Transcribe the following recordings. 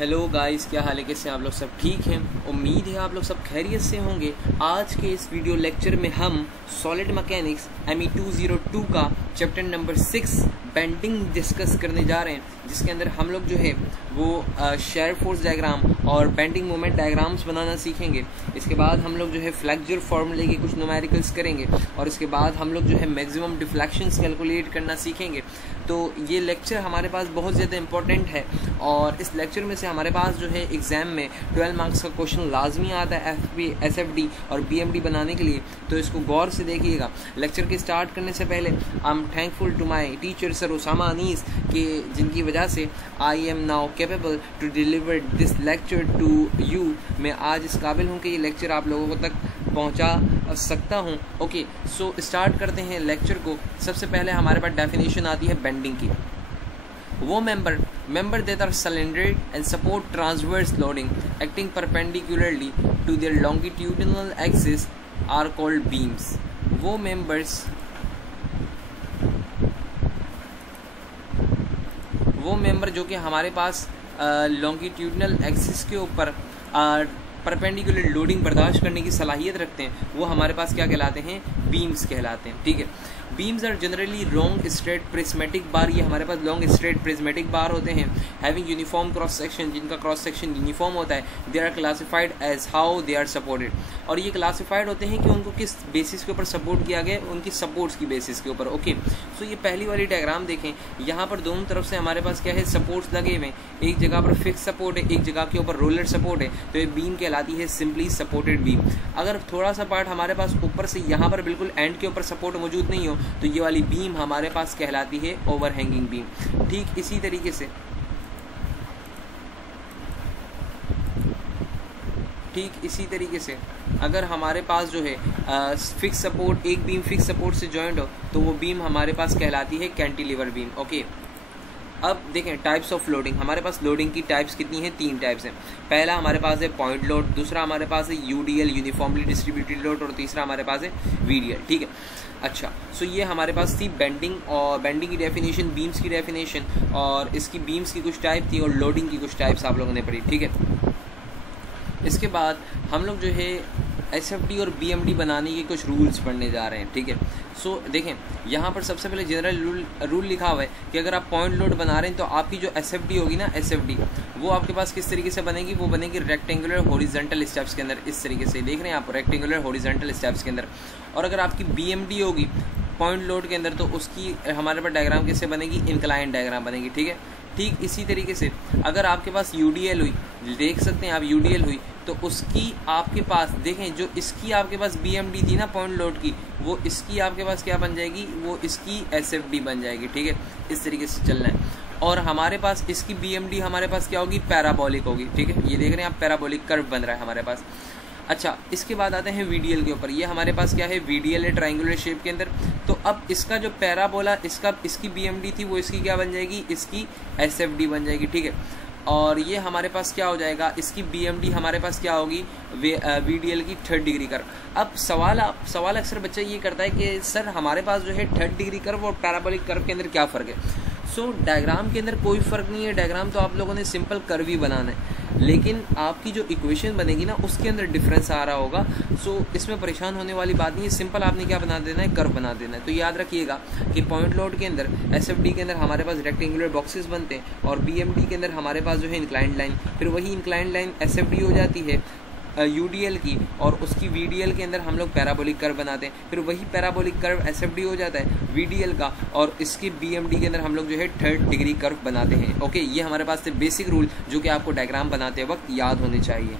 Hello guys, क्या हाल है? कैसे आप लोग? सब ठीक हैं? उम्मीद है आप लोग सब खैरियत से होंगे। आज के इस वीडियो लेक्चर में हम सॉलिड मैकेनिक्स ME 202 का चैप्टर नंबर 6 बेंडिंग डिस्कस करने जा रहे हैं, जिसके अंदर हम लोग जो है वो शेयर फोर्स डायग्राम और बेंडिंग मोमेंट डायग्राम्स बनाना सीखेंगे। इसके बाद हम लोग जो है फ्लेक्चर फॉर्मूले के कुछ न्यूमेरिकल्स करेंगे और इसके बाद हम लोग जो है मैक्सिमम डिफ्लेक्शंस कैलकुलेट करना सीखेंगे। तो ये लेक्चर हमारे पास बहुत ज़्यादा इंपॉर्टेंट है और इस लेक्चर में से हमारे पास जो है एग्जाम में 12 मार्क्स का क्वेश्चन लाजमी आता है SFD और BMD बनाने के लिए, तो इसको गौर से देखिएगा। लेक्चर के स्टार्ट करने से पहले I am thankful to my teacher sir Usama Anees के जिनकी वजह से I am now capable to deliver this lecture to you. मैं आज इस काबिल हूँ कि ये लेक्चर आप लोगों तक पहुँचा सकता हूँ। ओके, सो स्टार्ट करते हैं लेक्चर को। सबसे पहले हमारे पास डेफिनेशन आती है बेंडिंग की। वो member that are cylindrical and support transverse loading acting perpendicularly to their longitudinal axis are called beams. वो मेंबर जो कि हमारे पास लॉन्गिट्यूडनल एक्सिस के ऊपर परपेंडिकुलर लोडिंग बर्दाश्त करने की सलाहियत रखते हैं, वो हमारे पास क्या कहलाते हैं? बीम्स कहलाते हैं। ठीक है, beams are generally long straight prismatic bar. ये हमारे पास लॉन्ग स्ट्रेट प्रिज्मेटिक बार होते हैं हैविंग यूनिफॉर्म क्रॉस सेक्शन, जिनका क्रॉस सेक्शन यूनिफॉर्म होता है। They are classified as how they are supported, और ये क्लासिफाइड होते हैं कि उनको किस बेसिस के ऊपर सपोर्ट किया गया, उनकी सपोर्ट्स की बेसिस के ऊपर। ओके, सो ये पहली वाली डायग्राम देखें। यहाँ पर दोनों तरफ से हमारे पास क्या है? सपोर्ट्स लगे हुए। एक जगह पर फिक्स सपोर्ट है, एक जगह के ऊपर रोलर सपोर्ट है, तो ये बीम कहलाती है सिंपली सपोर्टेड बीम। अगर थोड़ा सा पार्ट हमारे पास ऊपर से यहाँ पर बिल्कुल एंड के ऊपर सपोर्ट मौजूद नहीं हो, तो ये वाली बीम हमारे पास कहलाती है ओवरहैंगिंग बीम। ठीक इसी तरीके से अगर हमारे पास जो है फिक्स सपोर्ट, एक बीम फिक्स सपोर्ट से जॉइंट हो, तो वो बीम हमारे पास कहलाती है कैंटिलीवर बीम। ओके, अब देखें टाइप्स ऑफ लोडिंग। हमारे पास लोडिंग की टाइप्स कितनी है? 3 टाइप्स हैं। पहला हमारे पास है पॉइंट लोड, दूसरा हमारे पास है UDL यूनिफॉर्मली डिस्ट्रीब्यूटेड लोड, और तीसरा हमारे पास है VDL। ठीक है, अच्छा, सो ये हमारे पास थी बेंडिंग, और बेंडिंग की डेफिनेशन, बीम्स की डेफिनेशन, और इसकी बीम्स की कुछ टाइप थी और लोडिंग की कुछ टाइप्स आप लोगों ने पढ़ी। ठीक है, इसके बाद हम लोग जो है SFD और BMD बनाने के कुछ रूल्स पढ़ने जा रहे हैं। ठीक है, सो देखें यहाँ पर सबसे पहले जनरल रूल लिखा हुआ है कि अगर आप पॉइंट लोड बना रहे हैं तो आपकी जो SFD होगी ना, SFD वो आपके पास किस तरीके से बनेगी? वो बनेगी रेक्टेंगुलर हॉरिजॉन्टल स्टेप्स के अंदर। इस तरीके से देख रहे हैं आप, रेक्टेंगुलर हॉरिजॉन्टल स्टेप्स के अंदर। और अगर आपकी BMD होगी पॉइंट लोड के अंदर, तो उसकी हमारे पास डायग्राम कैसे बनेगी? इंक्लाइन डायग्राम बनेगी। ठीक है, ठीक इसी तरीके से अगर आपके पास UDL हुई, देख सकते हैं आप UDL हुई, तो उसकी आपके पास देखें, जो इसकी आपके पास BMD थी ना पॉइंट लोड की, वो इसकी आपके पास क्या बन जाएगी? वो इसकी SFD बन जाएगी। ठीक है, इस तरीके से चलना है। और हमारे पास इसकी BMD हमारे पास क्या होगी? पैराबोलिक होगी। ठीक है, ये देख रहे हैं आप, पैराबोलिक कर्व बन रहा है हमारे पास। अच्छा, इसके बाद आते हैं VDL के ऊपर। ये हमारे पास क्या है? VDL है ट्रायंगुलर शेप के अंदर। तो अब इसका जो पैराबोला, इसकी BMD थी, वो इसकी क्या बन जाएगी? इसकी SFD बन जाएगी। ठीक है, और ये हमारे पास क्या हो जाएगा? इसकी BMD हमारे पास क्या होगी? VDL की 3rd डिग्री कर्व। अब सवाल अक्सर बच्चा ये करता है कि सर हमारे पास जो है 3rd डिग्री कर्व और पैराबोलिक कर्व के अंदर क्या फ़र्क है? सो डायग्राम के अंदर कोई फ़र्क नहीं है। डायग्राम तो आप लोगों ने सिंपल कर्व ही बनाना है, लेकिन आपकी जो इक्वेशन बनेगी ना, उसके अंदर डिफरेंस आ रहा होगा। सो इसमें परेशान होने वाली बात नहीं है। सिंपल आपने क्या बना देना है? कर्व बना देना है। तो याद रखिएगा कि पॉइंट लोड के अंदर SFD के अंदर हमारे पास रेक्टेंगुलर बॉक्सेस बनते हैं, और BMD के अंदर हमारे पास जो है इंक्लाइंड लाइन, फिर वही इंक्लाइंड लाइन SFD हो जाती है UDL की, और उसकी VDL के अंदर हम लोग पैराबोलिक कर्व बनाते हैं, फिर वही पैराबोलिक कर्व SFD हो जाता है VDL का, और इसकी BMD के अंदर हम लोग जो है 3rd डिग्री कर्व बनाते हैं। ओके, ये हमारे पास थे बेसिक रूल जो कि आपको डायग्राम बनाते वक्त याद होने चाहिए।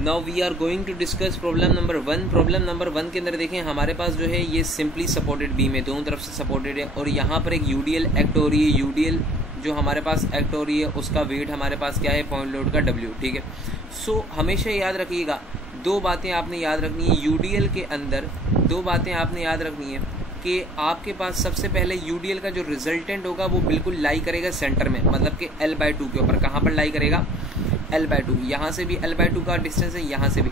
Now we are going to discuss problem number 1। Problem number 1 के अंदर देखें, हमारे पास जो है ये सिंपली सपोर्टेड बीम है, दोनों तरफ से सपोर्टेड है, और यहाँ पर एक UDL एक्ट हो रही है। UDL जो हमारे पास एक्ट हो रही है, उसका वेट हमारे पास क्या है? पॉइंट लोड का W। ठीक है, सो हमेशा याद रखिएगा, 2 बातें आपने याद रखनी है UDL के अंदर। 2 बातें आपने याद रखनी है कि आपके पास सबसे पहले UDL का जो रिजल्टेंट होगा वो बिल्कुल लाई करेगा सेंटर में, मतलब कि L/2 के ऊपर। कहाँ पर लाई करेगा? L/2। यहाँ से भी L/2 का डिस्टेंस है, यहाँ से भी।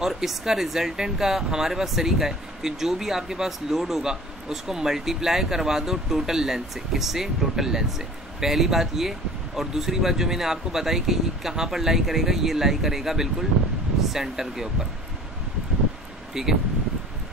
और इसका रिजल्टेंट का हमारे पास तरीका है कि जो भी आपके पास लोड होगा उसको मल्टीप्लाई करवा दो टोटल लेंथ से। किससे? टोटल लेंथ से। पहली बात ये, और दूसरी बात जो मैंने आपको बताई कि ये कहाँ पर लाई करेगा, ये लाई करेगा बिल्कुल सेंटर के ऊपर, ठीक है।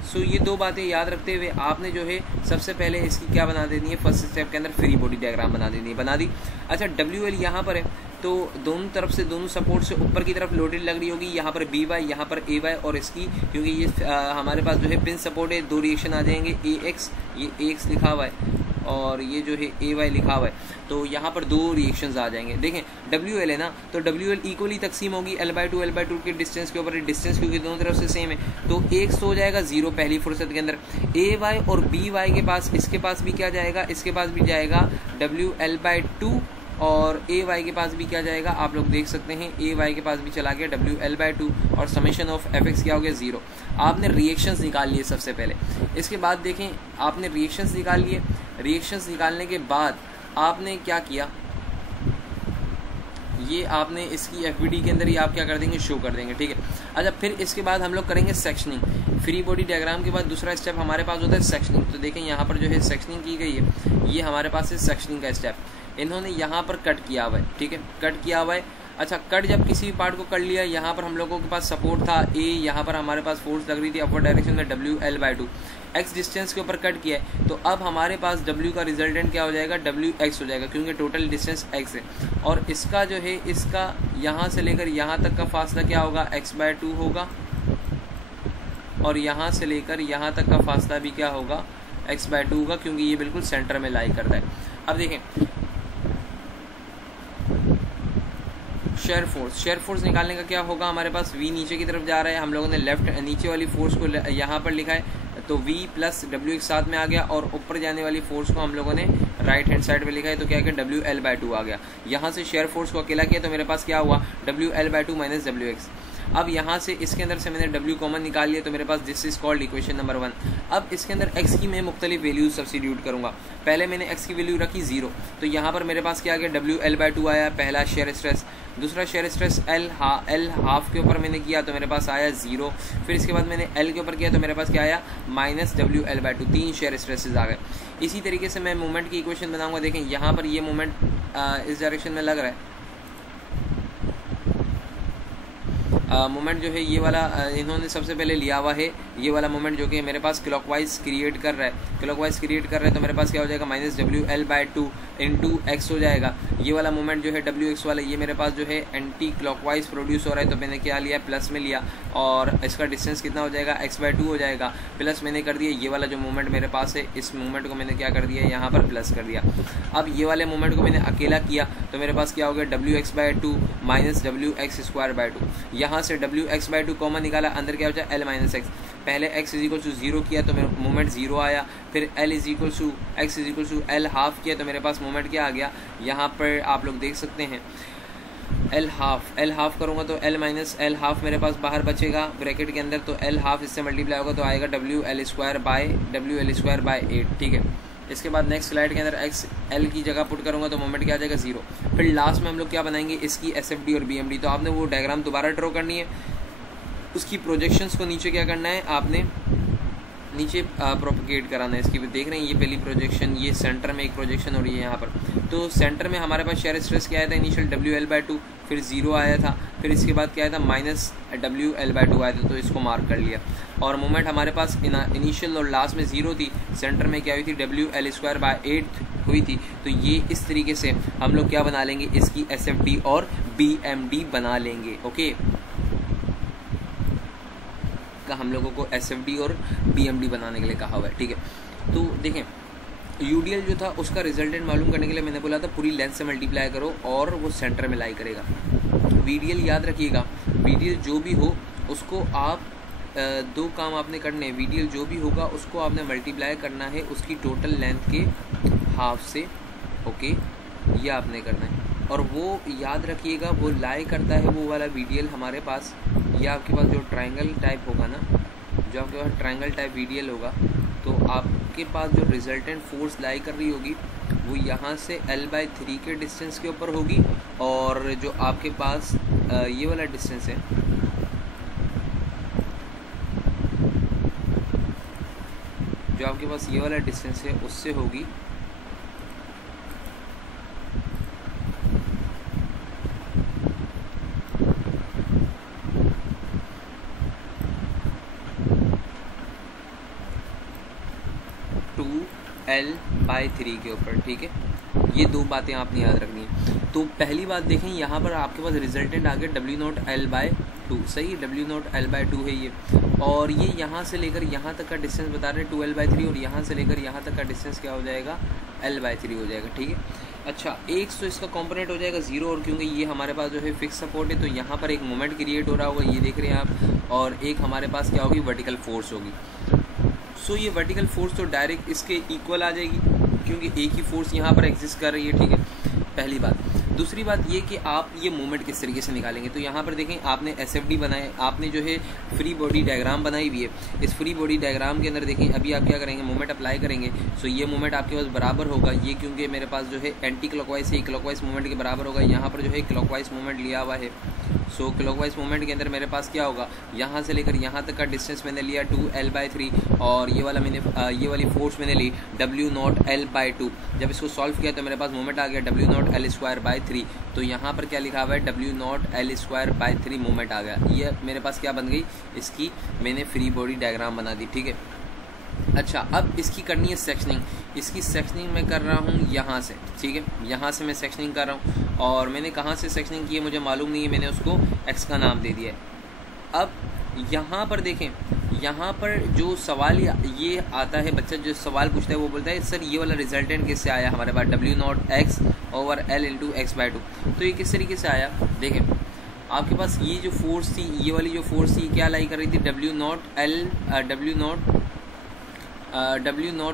सो ये दो बातें याद रखते हुए आपने जो है सबसे पहले इसकी क्या बना देनी है, फर्स्ट स्टेप के अंदर फ्री बॉडी डायग्राम बना देनी है, बना दी। अच्छा, WL यहाँ पर है तो दोनों तरफ से, दोनों सपोर्ट से ऊपर की तरफ लोडेड लग रही होगी, यहाँ पर BY, यहाँ पर AY, और इसकी क्योंकि ये हमारे पास जो है पिन सपोर्ट है, दो रिएक्शन आ जाएंगे, AX, ये AX लिखा हुआ है और ये जो है AY लिखा हुआ है, तो यहाँ पर दो रिएक्शंस आ जाएंगे। देखें WL है ना, तो WL इक्वली तकसीम होगी L/2 के डिस्टेंस के ऊपर, डिस्टेंस क्योंकि दोनों तरफ से सेम है, तो एक हो जाएगा 0 पहली फुर्सत के अंदर। AY और BY के पास, इसके पास भी क्या जाएगा, इसके पास भी जाएगा WL/2, और AY के पास भी क्या जाएगा, आप लोग देख सकते हैं AY के पास भी चला गया WL/2, और समेशन ऑफ Fx क्या हो गया 0। आपने रिएक्शंस निकाल लिए सबसे पहले, इसके बाद देखें आपने रिएक्शंस निकाल लिए। रिएक्शंस निकालने के बाद आपने क्या किया, ये आपने इसकी FBD के अंदर ही आप क्या कर देंगे, शो कर देंगे, ठीक है। अच्छा, फिर इसके बाद हम लोग करेंगे सेक्शनिंग। फ्री बॉडी डायग्राम के बाद दूसरा स्टेप हमारे पास होता है सेक्शनिंग। तो देखें यहाँ पर जो है सेक्शनिंग की गई है, ये हमारे पास है सेक्शनिंग का स्टेप। इन्होंने यहाँ पर कट किया हुआ है, ठीक है, कट किया हुआ है। अच्छा, कट जब किसी पार्ट को कर लिया, यहाँ पर हम लोगों के पास सपोर्ट था A, यहाँ पर हमारे पास फोर्स लग रही थी अपवर्ड डायरेक्शन में WL/2, x डिस्टेंस के ऊपर कट किया है, तो अब हमारे पास W का रिजल्टेंट क्या हो जाएगा, WX हो जाएगा, क्योंकि टोटल डिस्टेंस x है, और इसका जो है, इसका यहाँ से लेकर यहाँ तक का फासला क्या होगा, x/2 होगा, और यहाँ से लेकर यहाँ तक का फासला भी क्या होगा, x/2 होगा, क्योंकि ये बिल्कुल सेंटर में लाई करता है। अब देखें शेयर फोर्स निकालने का क्या होगा, हमारे पास V नीचे की तरफ जा रहा है, हम लोगों ने लेफ्ट नीचे वाली फोर्स को यहाँ पर लिखा है, तो V प्लस W एक साथ में आ गया, और ऊपर जाने वाली फोर्स को हम लोगों ने राइट हैंड साइड पे लिखा है, तो क्या है WL/2 आ गया। यहाँ से शेयर फोर्स को अकेला किया तो मेरे पास क्या हुआ, WL/2 माइनस WX। अब यहाँ से इसके अंदर से मैंने W कॉमन निकाल लिया, तो मेरे पास this is called equation number 1। अब इसके अंदर x की मैं मुख्तलिफ वैल्यूज सब्स्टिट्यूट करूँगा। पहले मैंने x की वैल्यू रखी 0, तो यहाँ पर मेरे पास क्या आ गया, WL/2 आया, पहला शेयर स्ट्रेस। दूसरा शेयर स्ट्रेस L हाफ के ऊपर मैंने किया तो मेरे पास आया 0। फिर इसके बाद मैंने L के ऊपर किया तो मेरे पास क्या आया, माइनस WL/2, 3 शेयर स्ट्रेसेस आ गए। इसी तरीके से मैं मोमेंट की इक्वेशन बनाऊंगा। देखें यहाँ पर ये मोमेंट इस डायरेक्शन में लग रहा है, मोमेंट जो है ये वाला इन्होंने सबसे पहले लिया हुआ है, ये वाला मोमेंट जो कि मेरे पास क्लॉकवाइज क्रिएट कर रहा है, क्लॉकवाइज क्रिएट कर रहा है, तो मेरे पास क्या हो जाएगा, माइनस WL/2 इंटू x हो जाएगा। ये वाला मोमेंट जो है WX वाला, ये मेरे पास जो है एंटी क्लॉकवाइज प्रोड्यूस हो रहा है, तो मैंने क्या लिया, प्लस में लिया, और इसका डिस्टेंस कितना हो जाएगा, x/2 हो जाएगा, प्लस मैंने कर दिया। ये वाला जो मोमेंट मेरे पास है, इस मोमेंट को मैंने क्या कर दिया, यहाँ पर प्लस कर दिया। अब ये वाले मोमेंट को मैंने अकेला किया तो मेरे पास क्या हो गया, WX/2 माइनस WX²/2। यहाँ से WX/2 कॉमन निकाला, अंदर क्या हो जाए, L - x। पहले x = 0 किया तो मेरा मोमेंट 0 आया, फिर L = x = L हाफ किया तो मेरे पास मोमेंट क्या आ गया, यहाँ पर आप लोग देख सकते हैं L हाफ करूँगा तो L - L हाफ मेरे पास बाहर बचेगा ब्रैकेट के अंदर, तो L हाफ इससे मल्टीप्लाई होगा तो आएगा WL² 8, ठीक है। इसके बाद नेक्स्ट स्लाइड के अंदर x L की जगह पुट करूँगा तो मोमेंट क्या आ जाएगा, 0। फिर लास्ट में हम लोग क्या बनाएंगे, इसकी SFD और BMD। तो आपने वो डायग्राम दोबारा ड्रॉ करनी है, उसकी प्रोजेक्शंस को नीचे क्या करना है, आपने नीचे प्रोपोगेट कराना है। इसकी देख रहे हैं, ये पहली प्रोजेक्शन, ये सेंटर में एक प्रोजेक्शन और ये यहाँ पर। तो सेंटर में हमारे पास शेयर स्ट्रेस क्या आया था, इनिशियल WL/2, फिर 0 आया था, फिर इसके बाद क्या आया था, माइनस WL/2 आया था, तो इसको मार्क कर लिया। और मोमेंट हमारे पास इनिशियल और लास्ट में 0 थी, सेंटर में क्या हुई थी, WL² 8 हुई थी। तो ये इस तरीके से हम लोग क्या बना लेंगे, इसकी SFD और BMD बना लेंगे, ओके। का हम लोगों को SFD और BMD बनाने के लिए कहा हुआ है, ठीक है। तो देखें UDL जो था उसका रिजल्टेंट मालूम करने के लिए मैंने बोला था पूरी लेंथ से मल्टीप्लाई करो और वो सेंटर में लाई करेगा। VDL याद रखिएगा, VDL जो भी हो उसको आप दो काम आपने करने हैं। VDL जो भी होगा उसको आपने मल्टीप्लाई करना है उसकी टोटल लेंथ के हाफ से, ओके, ये आपने करना है। और वो याद रखिएगा वो लाई करता है वो वाला VDL हमारे पास, या आपके पास जो ट्रायंगल टाइप होगा ना, जो आपके पास ट्रायंगल टाइप VDL होगा, तो आपके पास जो रिजल्टेंट फोर्स लाई कर रही होगी वो यहाँ से L/3 के डिस्टेंस के ऊपर होगी, और जो आपके पास ये वाला डिस्टेंस है, जो आपके पास ये वाला डिस्टेंस है उससे होगी L/3 के ऊपर, ठीक है। ये दो बातें आपने याद रखनी है। तो पहली बात देखें, यहाँ पर आपके पास रिजल्टेंट आ गया W0L/2, सही, W0L/2 है ये, और ये यहाँ से लेकर यहाँ तक का डिस्टेंस बता रहे हैं 2L/3, और यहाँ से लेकर यहाँ तक का डिस्टेंस क्या हो जाएगा, L/3 हो जाएगा, ठीक है। अच्छा, एक तो इसका कंपोनेंट हो जाएगा 0, और क्योंकि ये हमारे पास जो है फिक्स सपोर्ट है तो यहाँ पर एक मोमेंट क्रिएट हो रहा होगा, ये देख रहे हैं आप, और एक हमारे पास क्या होगी, वर्टिकल फोर्स होगी। सो ये वर्टिकल फोर्स तो डायरेक्ट इसके इक्वल आ जाएगी, क्योंकि एक ही फोर्स यहाँ पर एग्जिस्ट कर रही है, ठीक है, पहली बात। दूसरी बात ये कि आप ये मूवमेंट किस तरीके से निकालेंगे, तो यहाँ पर देखें आपने SFD बनाए, आपने जो है फ्री बॉडी डायग्राम बनाई हुई है। इस फ्री बॉडी डायग्राम के अंदर देखें अभी आप क्या करेंगे, मूवमेंट अप्लाई करेंगे। सो ये मूवमेंट आपके पास बराबर होगा, ये क्योंकि मेरे पास जो है एंटी क्लॉकवाइज से क्लॉकवाइज मूवमेंट के बराबर होगा। यहाँ पर जो है क्लॉकवाइज मूवमेंट लिया हुआ है। सो क्लॉकवाइज मूवमेंट के अंदर मेरे पास क्या होगा, यहाँ से लेकर यहाँ तक का डिस्टेंस मैंने लिया 2L/3, और ये वाली फोर्स मैंने ली W0L/2। जब इसको सॉल्व किया तो मेरे पास मूवमेंट आ गया W0L²/3। तो यहाँ पर क्या लिखा हुआ है, W0L²/3 मूवमेंट आ गया। ये मेरे पास क्या बन गई, इसकी मैंने फ्री बॉडी डायग्राम बना दी, ठीक है। अच्छा, अब इसकी करनी है सेक्शनिंग। इसकी सेक्शनिंग मैं कर रहा हूँ यहाँ से, ठीक है, यहाँ से मैं सेक्शनिंग कर रहा हूँ, और मैंने कहाँ से सेक्शनिंग की है मुझे मालूम नहीं है, मैंने उसको एक्स का नाम दे दिया है। अब यहाँ पर देखें, यहाँ पर जो सवाल ये आता है, बच्चा जो सवाल पूछता है वो बोलता है सर ये वाला रिजल्टेंट किससे आया हमारे पास, W0X/L × X/2। तो ये किस तरीके से आया, देखें आपके पास ये जो फोर्स थी, ये वाली जो फोर्स थी क्या लाई कर रही थी, W0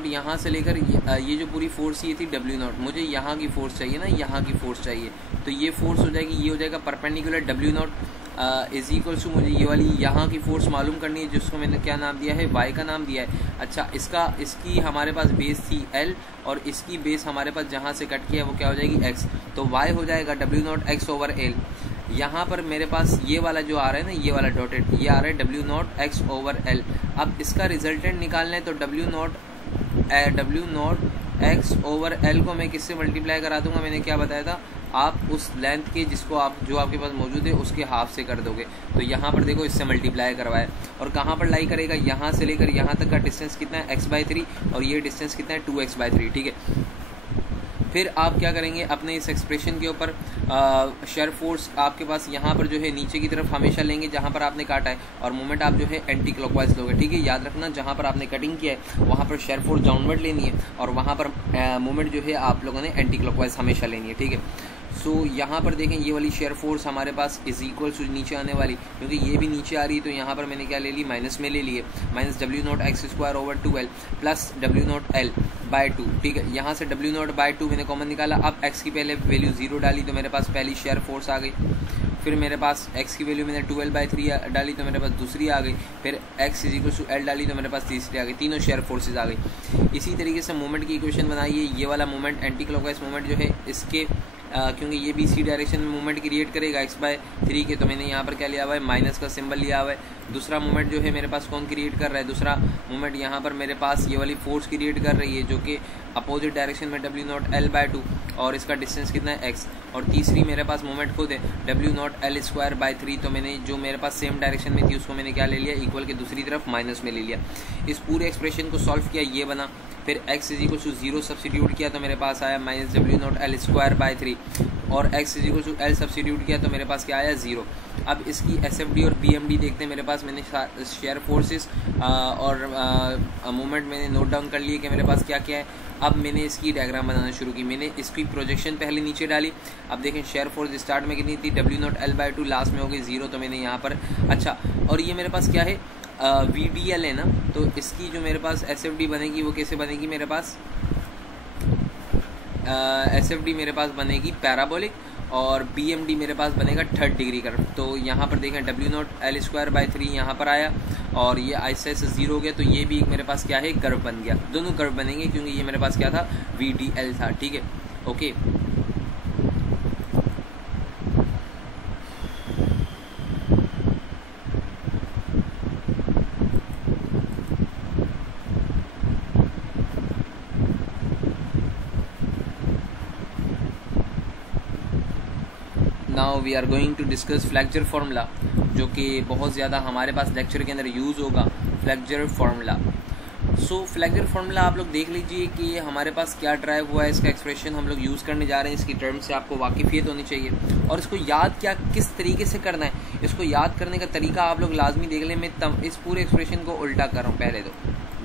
यहाँ से लेकर ये जो पूरी फोर्स ये थी W0, मुझे यहाँ की फोर्स चाहिए ना, यहाँ की फोर्स चाहिए, तो ये फोर्स हो जाएगी, ये हो जाएगा perpendicular W0 is equal to, मुझे ये वाली यहाँ की फोर्स मालूम करनी है, जिसको मैंने क्या नाम दिया है, Y का नाम दिया है। अच्छा, इसकी हमारे पास बेस थी L, और इसकी बेस हमारे पास जहाँ से कट किया वो क्या हो जाएगी, X, तो Y हो जाएगा W0X/L। यहाँ पर मेरे पास ये वाला जो आ रहा है ना, ये वाला डॉटेड, ये आ रहा है W0X/L। अब इसका रिजल्टेंट निकालना है तो W0X/L को मैं किससे मल्टीप्लाई करा दूंगा, मैंने क्या बताया था, आप उस लेंथ के जो आपके पास मौजूद है उसके हाफ से कर दोगे। तो यहाँ पर देखो इससे मल्टीप्लाई करवाए, और कहाँ पर लाई करेगा, यहाँ से लेकर यहाँ तक का डिस्टेंस कितना है, X/3, और ये डिस्टेंस कितना है, 2X/3, ठीक है। फिर आप क्या करेंगे, अपने इस एक्सप्रेशन के ऊपर शेयर फोर्स आपके पास यहाँ पर जो है नीचे की तरफ हमेशा लेंगे जहाँ पर आपने काटा है, और मोमेंट आप जो है एंटी क्लॉकवाइज लोगे, ठीक है। याद रखना जहाँ पर आपने कटिंग किया है वहाँ पर शेयर फोर्स डाउनवर्ड लेनी है, और वहाँ पर मोमेंट जो है आप लोगों ने एंटी क्लॉकवाइज हमेशा लेनी है, ठीक है। सो यहाँ पर देखें ये वाली शेयर फोर्स हमारे पास इज इक्वल टू नीचे आने वाली, क्योंकि ये भी नीचे आ रही है तो यहाँ पर मैंने क्या ले ली, माइनस में ले लिए, minus W0X² / 2L plus W0L/2, ठीक है। यहाँ से W0/2 मैंने कॉमन निकाला। अब X की पहले वैल्यू 0 डाली तो मेरे पास पहली शेयर फोर्स आ गई, फिर मेरे पास X की वैल्यू मैंने 2L/3 डाली तो मेरे पास दूसरी आ गई, फिर X = L डाली तो मेरे पास तीसरी आ गई, तीनों शेयर फोर्सेज आ गई। इसी तरीके से मूवमेंट की इक्वेशन बनाइए। ये वाला मूवमेंट एंटी क्लॉकवाइज मूवमेंट जो है इसके क्योंकि ये भी इसी डायरेक्शन में मूवमेंट क्रिएट करेगा X/3 के, तो मैंने यहाँ पर क्या लिया हुआ है, माइनस का सिंबल लिया हुआ है। दूसरा मूवमेंट जो है मेरे पास कौन क्रिएट कर रहा है, दूसरा मूवमेंट यहाँ पर मेरे पास ये वाली फोर्स क्रिएट कर रही है जो कि अपोजिट डायरेक्शन में W0L/2, और इसका डिस्टेंस कितना है X। और तीसरी मेरे पास मूवमेंट खुद है W0L²/3, तो मैंने जो मेरे पास सेम डायरेक्शन में थी उसको मैंने क्या ले लिया, इक्वल के दूसरी तरफ माइनस में ले लिया। इस पूरे एक्सप्रेशन को सॉल्व किया, ये बना। फिर X = 0 सब्स्टिट्यूट किया तो मेरे पास आया माइनस W0L²/3, और X = L सब्स्टिट्यूट किया तो मेरे पास क्या आया, 0। अब इसकी SFD और BMD देखते हैं। मेरे पास मैंने शेयर फोर्सेस और मूवमेंट मैंने नोट डाउन कर लिए कि मेरे पास क्या क्या है। अब मैंने इसकी डायग्राम बनाना शुरू की। मैंने इसकी प्रोजेक्शन पहले नीचे डाली। अब देखें शेयर फोर्स स्टार्ट में कितनी थी, W0L/2, लास्ट में हो गई 0, तो मैंने यहाँ पर अच्छा। और ये मेरे पास क्या है, VDL है ना, तो इसकी जो मेरे पास SFD बनेगी वो कैसे बनेगी, मेरे पास SFD मेरे पास बनेगी पैराबोलिक, और BMD मेरे पास बनेगा 3rd डिग्री कर्व। तो यहाँ पर देखें W0L²/3 यहाँ पर आया, और ये ऐसे 0 हो गया, तो ये भी मेरे पास क्या है, कर्व बन गया। दोनों कर्व बनेंगे क्योंकि ये मेरे पास क्या था, VDL था, ठीक है, okay. Now we are going to discuss flexure formula, जो कि बहुत ज़्यादा हमारे पास लेक्चर के अंदर यूज़ होगा। फ्लेक्चर फार्मूला, सो फ्लेक्सर फार्मूला आप लोग देख लीजिए कि ये हमारे पास क्या ड्राइव हुआ है, इसका एक्सप्रेशन हम लोग यूज़ करने जा रहे हैं, इसकी टर्म से आपको वाकिफियत होनी चाहिए और इसको याद क्या किस तरीके से करना है, इसको याद करने का तरीका आप लोग लाजमी देख लें। मैं इस पूरे एक्सप्रेशन को उल्टा कर रहा हूँ। पहले तो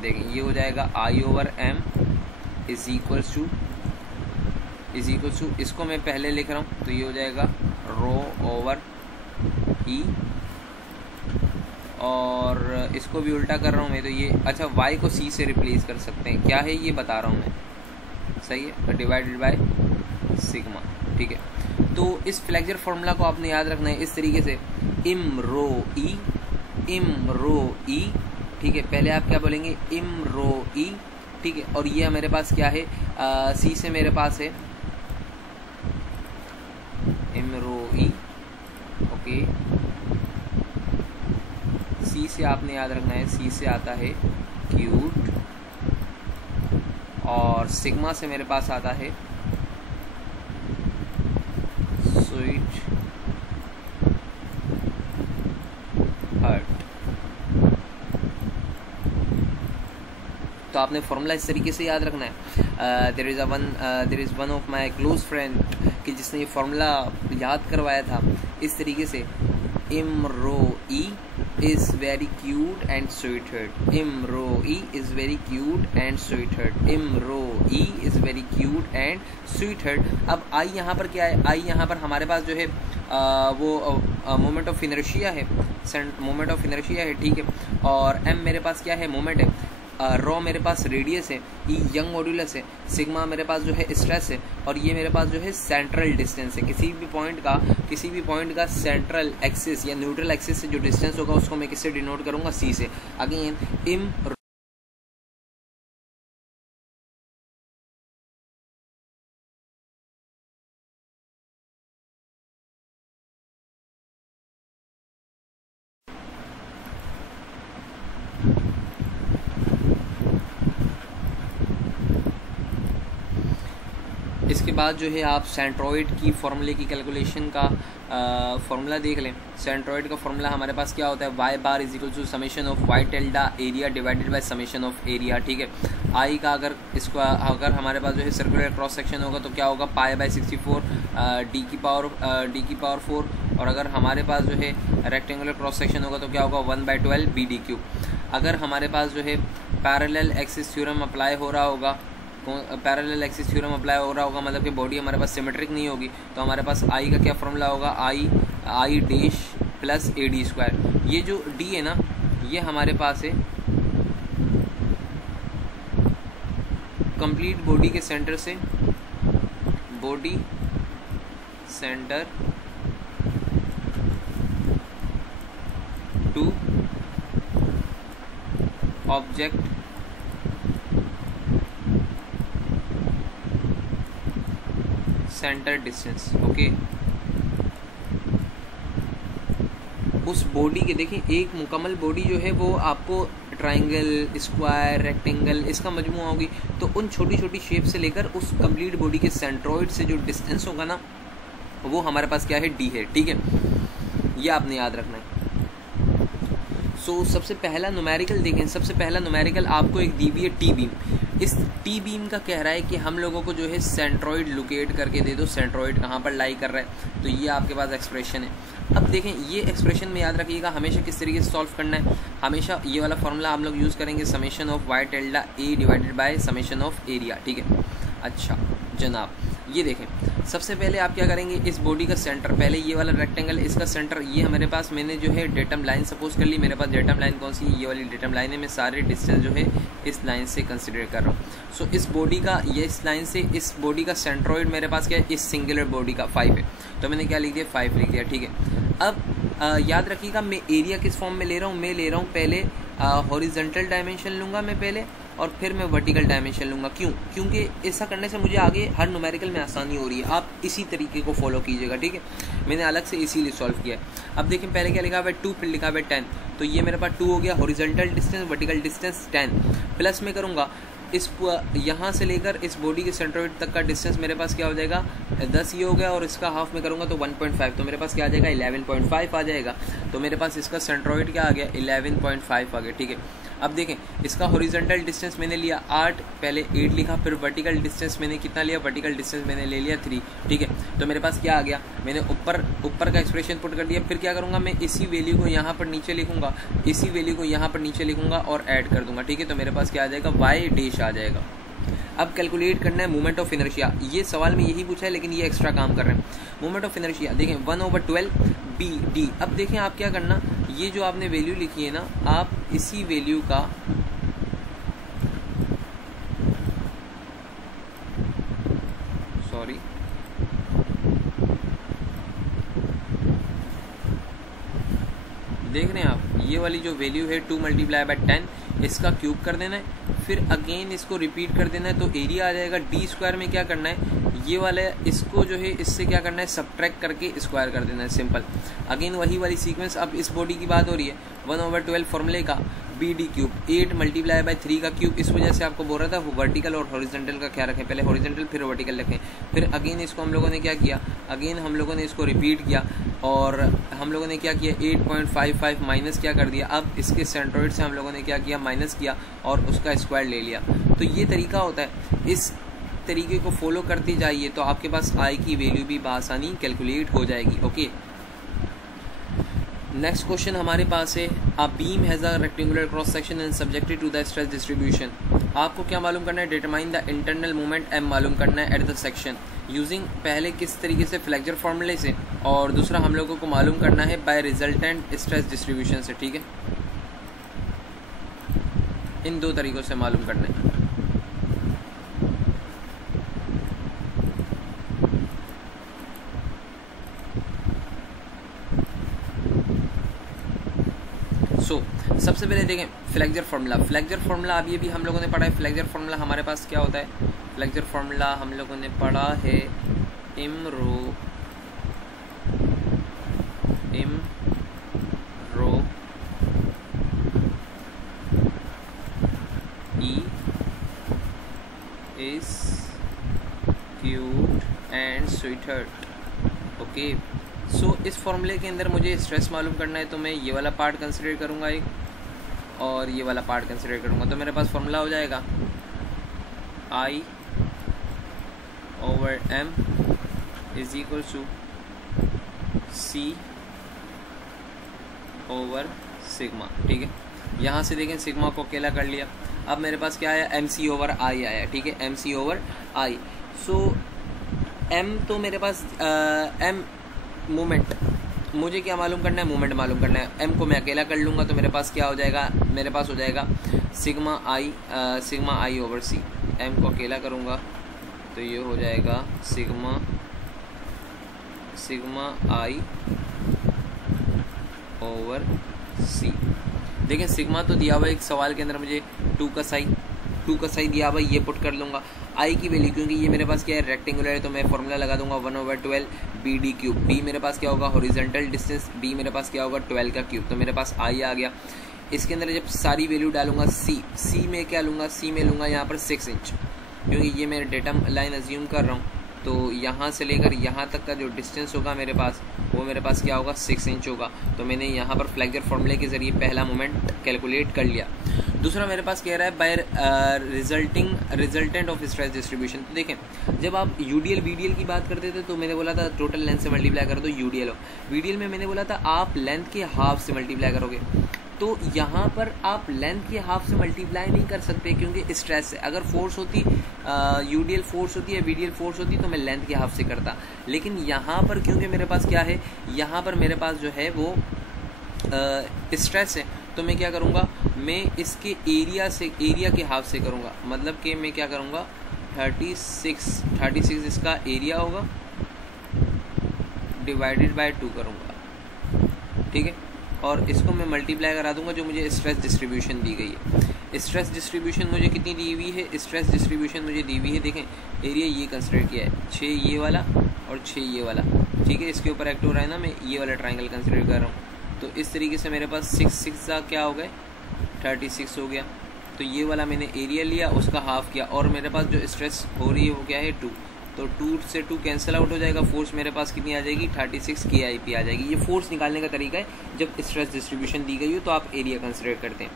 देखें, ये हो जाएगा I/m इज इक्वल्स टू, इसको मैं पहले लिख रहा हूँ तो ये हो जाएगा ρ/e, और इसको भी उल्टा कर रहा हूँ मैं तो ये, अच्छा y को c से रिप्लेस कर सकते हैं, क्या है ये बता रहा हूँ मैं, सही है, डिवाइडेड बाय सिग्मा, ठीक है। तो इस फ्लेक्सर फार्मूला को आपने याद रखना है इस तरीके से, इम रो ई, ठीक है। पहले आप क्या बोलेंगे, इम रो ई, ठीक है। और ये मेरे पास क्या है, सी से मेरे पास है इम रो ई, ओके। सी से आपने याद रखना है, सी से आता है क्यूट, और सिग्मा से मेरे पास आता है स्वीट हार्ट। तो आपने फॉर्मूला इस तरीके से याद रखना है। There is one of my close friend कि जिसने ये फॉर्मूला याद करवाया था इस तरीके से, इम रो ई is very cute and sweetheart, Imroe is very cute and sweetheart, Imroe is very cute and sweetheart। अब आई यहाँ पर क्या है, आई यहाँ पर हमारे पास जो है वो मोमेंट ऑफ इनर्शिया है, मोमेंट ऑफ इनर्शिया है, ठीक है। और एम मेरे पास क्या है, मोमेंट है, रो मेरे पास रेडियस है, ई यंग मॉड्यूलस है, सिग्मा मेरे पास जो है स्ट्रेस है, और ये मेरे पास जो है सेंट्रल डिस्टेंस है। किसी भी पॉइंट का सेंट्रल एक्सिस या न्यूट्रल एक्सिस से जो डिस्टेंस होगा उसको मैं किससे डिनोट करूंगा, सी से। अगेन इम इसके बाद जो है आप सेंट्रॉइड की फॉर्मूले की कैलकुलेशन का फॉर्मूला देख लें। सेंट्रॉइड का फॉर्मूला हमारे पास क्या होता है, Y bar is equal to summation of Y tilde area divided by summation of area, ठीक है। आई का अगर हमारे पास जो है सर्कुलर क्रॉस सेक्शन होगा तो क्या होगा, पाई बाय 64 डी की पावर 4, और अगर हमारे पास जो है रेक्टेंगुलर क्रॉस सेक्शन होगा तो क्या होगा 1/12 BD3। अगर हमारे पास जो है पैरेलल एक्सिस थ्योरम अप्लाई हो रहा होगा, पैरेलल एक्सिस थ्योरम अप्लाई हो रहा होगा, मतलब कि बॉडी हमारे पास सिमेट्रिक नहीं होगी, तो हमारे पास आई का क्या फॉर्मूला होगा, आई डैश प्लस AD²। ये जो डी है ना, ये हमारे पास है कंप्लीट बॉडी के सेंटर से, body centre to object centre distance, okay. उस बॉडी के देखिए, एक मुकम्मल बॉडी जो है वो आपको ट्रायंगल, स्क्वायर, रेक्टेंगल इसका मजमूआ होगी, तो उन छोटी छोटी शेप से लेकर उस कंप्लीट बॉडी के सेंट्रॉइड से जो डिस्टेंस होगा ना, वो हमारे पास क्या है, डी है, ठीक है। ये आपने याद रखना है। सो सबसे पहला न्यूमेरिकल देखें, सबसे पहला न्यूमेरिकल आपको एक दी हुई है टी बीम। इस टी बीम का कह रहा है कि हम लोगों को जो है सेंट्रॉइड लोकेट करके दे दो, सेंट्रॉइड कहाँ पर लाई कर रहा है, तो ये आपके पास एक्सप्रेशन है। अब देखें, ये एक्सप्रेशन में याद रखिएगा हमेशा किस तरीके से सॉल्व करना है, हमेशा ये वाला फॉर्मूला हम लोग यूज़ करेंगे, summation of Y tilde A divided by summation of area, ठीक है। अच्छा जनाब, ये देखें, सबसे पहले आप क्या करेंगे, इस बॉडी का सेंटर, पहले ये वाला रेक्टेंगल, इसका सेंटर, ये हमारे पास मैंने जो है डेटम लाइन सपोज कर ली, मेरे पास डेटम लाइन कौन सी, ये वाली डेटम लाइन है। मैं सारे डिस्टेंस जो है इस लाइन से कंसिडर कर रहा हूँ। सो इस बॉडी का, ये इस लाइन से इस बॉडी का सेंट्रॉइड मेरे पास क्या है, इस सिंगुलर बॉडी का 5 है, तो मैंने क्या लिख दिया, 5 लिख दिया, ठीक है। अब याद रखिएगा मैं एरिया किस फॉर्म में ले रहा हूँ, मैं ले रहा हूँ पहले हॉरिजॉन्टल डायमेंशन लूँगा मैं पहले, और फिर मैं वर्टिकल डायमेंशन लूँगा। क्यों? क्योंकि ऐसा करने से मुझे आगे हर न्यूमेरिकल में आसानी हो रही है। आप इसी तरीके को फॉलो कीजिएगा, ठीक है। मैंने अलग से इसीलिए सॉल्व किया है। अब देखें, पहले क्या लिखा हुआ है 2, फिर लिखा हुआ है 10, तो ये मेरे पास 2 हो गया, horizontal distance, vertical distance 10, plus में करूँगा इस यहाँ से लेकर इस बॉडी के सेंट्रॉइड तक का डिस्टेंस मेरे पास क्या हो जाएगा, 10 ये हो गया, और इसका हाफ में करूँगा तो 1.5, तो मेरे पास क्या आ जाएगा, 11.5 आ जाएगा। तो मेरे पास इसका सेंट्रॉइड क्या आ गया, 11.5 आ गया, ठीक है। अब देखें इसका हॉरिजॉन्टल डिस्टेंस मैंने लिया 8, पहले 8 लिखा, फिर वर्टिकल डिस्टेंस मैंने कितना लिया, वर्टिकल डिस्टेंस मैंने ले लिया 3, ठीक है। तो मेरे पास क्या आ गया, मैंने ऊपर का एक्सप्रेशन पुट कर दिया। फिर क्या करूँगा, मैं इसी वैल्यू को यहाँ पर नीचे लिखूंगा, इसी वैल्यू को यहाँ पर नीचे लिखूंगा और ऐड कर दूंगा, ठीक है। तो मेरे पास क्या आ जाएगा, वाई डैश आ जाएगा। अब कैलकुलेट करना है मोमेंट ऑफ इनर्शिया। ये सवाल में यही पूछा है लेकिन ये एक्स्ट्रा काम कर रहे हैं। मोमेंट ऑफ इनर्शिया देखें 1/12 बी डी। अब देखें आप क्या करना, ये जो आपने वैल्यू लिखी है ना, आप इसी वैल्यू का देख रहे हैं आप, ये वाली जो वैल्यू है 2 × 10 इसका क्यूब कर देना है, फिर अगेन इसको रिपीट कर देना है, तो एरिया आ जाएगा। डी स्क्वायर में क्या करना है, ये वाला इसको जो है इससे क्या करना है, सब्ट्रैक्ट करके स्क्वायर कर देना है, सिंपल। अगेन वही वाली सीक्वेंस। अब इस बॉडी की बात हो रही है 1/12 फॉर्मूले का बी डी क्यूब 8 × 3 का क्यूब। इस वजह से आपको बोल रहा था वर्टिकल और हॉरिजॉन्टल का ख्याल रखें, पहले हॉरिजॉन्टल फिर वर्टिकल रखें। फिर अगेन इसको हम लोगों ने क्या किया, अगेन हम लोगों ने इसको रिपीट किया और हम लोगों ने क्या किया 8.55 माइनस क्या कर दिया, अब इसके सेंट्रोइड से हम लोगों ने क्या किया माइनस किया और उसका स्क्वायर ले लिया। तो ये तरीका होता है, इस तरीके को फॉलो करते जाइए तो आपके पास आई की वैल्यू भी बआसानी कैलकुलेट हो जाएगी। ओके, नेक्स्ट क्वेश्चन हमारे पास है, a beam has a rectangular cross section and subjected to the stress distribution. आपको क्या मालूम करना है, determine the internal moment M मालूम करना है एट द सेक्शन यूजिंग पहले किस तरीके से फ्लेक्चर फॉर्मूले से, और दूसरा हम लोगों को मालूम करना है बाय रिजल्टेंट स्ट्रेस डिस्ट्रीब्यूशन से, ठीक है। इन दो तरीकों से मालूम करना है। सबसे पहले देखें फ्लेक्चर फार्मूला। फ्लेक्चर फार्मूला अब ये भी हम लोगों ने पढ़ा है। फ्लेक्चर फार्मूला हमारे पास क्या होता है, फ्लेक्चर फार्मूला हम लोगों ने पढ़ा है इम रो e is cubed and squared. Okay, so इस फॉर्मूले के अंदर मुझे स्ट्रेस मालूम करना है, तो मैं ये वाला पार्ट कंसिडर करूँगा एक और ये वाला पार्ट कंसिडर करूँगा। तो मेरे पास फॉर्मूला हो जाएगा I/m इज इक्वल टू C/सिग्मा, ठीक है। यहाँ से देखें सिग्मा को अकेला कर लिया। अब मेरे पास क्या आया, MC/I आया, ठीक है, MC/I। सो m तो मेरे पास m मोमेंट, मुझे क्या मालूम करना है, मोमेंट मालूम करना है। m को मैं अकेला कर लूँगा तो मेरे पास क्या हो जाएगा, मेरे पास हो जाएगा सिग्मा/I/C। m को अकेला करूँगा तो ये हो जाएगा सिग्मा/I/C। देखें सिग्मा तो दिया हुआ एक सवाल के अंदर मुझे 2 का साई दिया हुआ, ये पुट कर लूँगा। आई की वैल्यू, क्योंकि ये मेरे पास क्या है रेक्टेंगुलर है, तो मैं फॉर्मूला लगा दूंगा 1/12 बी डी क्यूब। बी मेरे पास क्या होगा हॉरिजॉन्टल डिस्टेंस, बी मेरे पास क्या होगा 12 का क्यूब, तो मेरे पास आई आ गया। इसके अंदर जब सारी वैल्यू डालूंगा सी में क्या लूँगा, सी में लूँगा यहाँ पर 6 इंच, क्योंकि ये मैं डेटा लाइन अज्यूम कर रहा हूँ। तो यहाँ से लेकर यहाँ तक का जो डिस्टेंस होगा मेरे पास, वो मेरे पास क्या होगा 6 इंच होगा। तो मैंने यहाँ पर फ्लेक्चर फॉर्मूले के जरिए पहला मोमेंट कैलकुलेट कर लिया। दूसरा मेरे पास कह रहा है by resultant of stress distribution. तो देखें जब आप यूडीएल वीडीएल की बात करते थे तो मैंने बोला था टोटल लेंथ से मल्टीप्लाई कर दो यूडीएल हो, वीडीएल में मैंने बोला था आप लेंथ के हाफ से मल्टीप्लाई करोगे। तो यहाँ पर आप लेंथ के हाफ से मल्टीप्लाई नहीं कर सकते क्योंकि स्ट्रेस है। अगर फोर्स होती यूडीएल फोर्स होती है वीडीएल फोर्स होती तो मैं लेंथ के हाफ से करता, लेकिन यहाँ पर क्योंकि मेरे पास क्या है, यहाँ पर मेरे पास जो है वो स्ट्रेस है, तो मैं क्या करूँगा, मैं इसके एरिया के हाफ से करूँगा। मतलब कि मैं क्या करूँगा 36 इसका एरिया होगा डिवाइडेड बाय 2 करूँगा, ठीक है। और इसको मैं मल्टीप्लाई करा दूंगा जो मुझे स्ट्रेस डिस्ट्रीब्यूशन दी गई है। स्ट्रेस डिस्ट्रीब्यूशन मुझे कितनी दी हुई है, स्ट्रेस डिस्ट्रीब्यूशन मुझे दी हुई है, देखें एरिया ये कंसिडर किया है 6 ये वाला और 6 ये वाला, ठीक है। इसके ऊपर एक्ट हो रहा है ना, मैं ये वाला ट्राइंगल कंसिडर कर रहा हूँ। तो इस तरीके से मेरे पास 6 का क्या हो गए 36 हो गया। तो ये वाला मैंने एरिया लिया, उसका हाफ किया, और मेरे पास जो स्ट्रेस हो रही है वो क्या है 2, तो 2 से 2 कैंसिल आउट हो जाएगा। फोर्स मेरे पास कितनी आ जाएगी 36 KIP आ जाएगी। ये फोर्स निकालने का तरीका है, जब स्ट्रेस डिस्ट्रीब्यूशन दी गई हो तो आप एरिया कंसिडर करते हैं।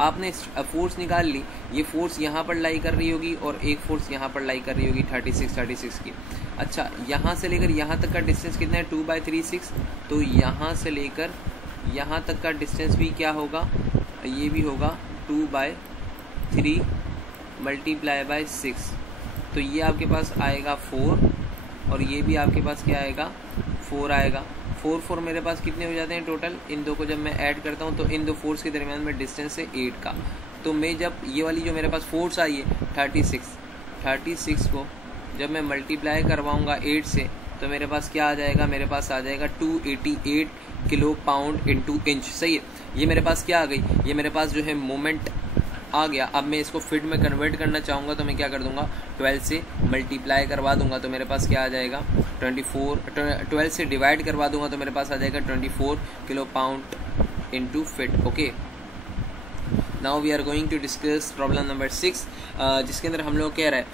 आपने फोर्स निकाल ली, ये फोर्स यहाँ पर लाई कर रही होगी और एक फोर्स यहाँ पर लाई कर रही होगी 36 की। अच्छा, यहाँ से लेकर यहाँ तक का डिस्टेंस कितना है 2/3 तो यहाँ से लेकर यहाँ तक का डिस्टेंस भी क्या होगा, ये भी होगा 2/3 × 6 तो ये आपके पास आएगा 4 और ये भी आपके पास क्या आएगा 4 आएगा। 4 मेरे पास कितने हो जाते हैं टोटल, इन दो को जब मैं ऐड करता हूँ तो इन दो फोर्स के दरमियान में डिस्टेंस है 8 का। तो मैं जब ये वाली जो मेरे पास फोर्स आई है 36 को जब मैं मल्टीप्लाई करवाऊँगा 8 से तो मेरे पास क्या आ जाएगा, मेरे पास आ जाएगा 288 किलो पाउंड इंटू इंच। सही है, ये मेरे पास क्या आ गई, ये मेरे पास जो है मोमेंट आ गया। अब मैं इसको फीट में कन्वर्ट करना चाहूँगा तो मैं क्या कर दूंगा, 12 से मल्टीप्लाई करवा दूंगा तो मेरे पास क्या आ जाएगा 12 से डिवाइड करवा दूंगा तो मेरे पास आ जाएगा 24 kilo pound into feet. Okay, now we are going to discuss problem number 6 जिसके अंदर हम लोग कह रहे हैं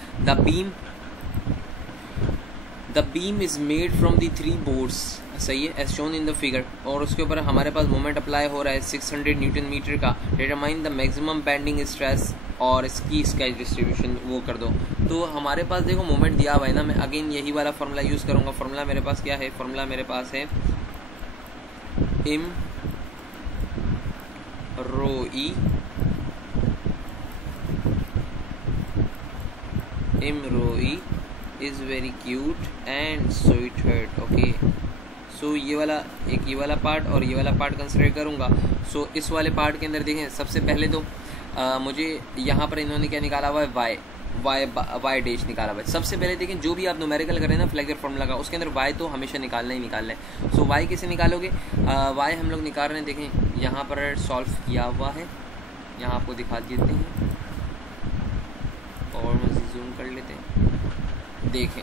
the beam is made from the 3 boards, सही है, as shown in the figure, और उसके ऊपर हमारे पास मोमेंट अप्लाई हो रहा है 600 न्यूटन मीटर का। Determine the maximum bending stress और इसकी स्केच डिस्ट्रीब्यूशन वो कर दो। तो हमारे पास देखो मोमेंट दिया हुआ है ना, मैं अगेन यही वाला फॉर्मूला यूज़ करूँगा। फॉर्मूला मेरे पास क्या है, फॉर्मूला मेरे पास है m rho e is very cute and sweetheart। Okay, so ये वाला पार्ट और ये वाला पार्ट कंसिडर करूँगा। सो इस वाले पार्ट के अंदर देखें, सबसे पहले तो मुझे यहाँ पर इन्होंने क्या निकाला हुआ है, वाई डैश निकाला हुआ है। सबसे पहले देखें, जो भी आप न्यूमेरिकल करें ना फ्लेक्सर फॉर्मूला का, उसके अंदर वाई तो हमेशा निकालना ही निकालना है। सो वाई कैसे निकालोगे, वाई हम लोग निकाल रहे हैं, देखें यहाँ पर सॉल्व किया हुआ है, यहाँ आपको दिखा देते हैं और मैं जूम कर लेते हैं। देखें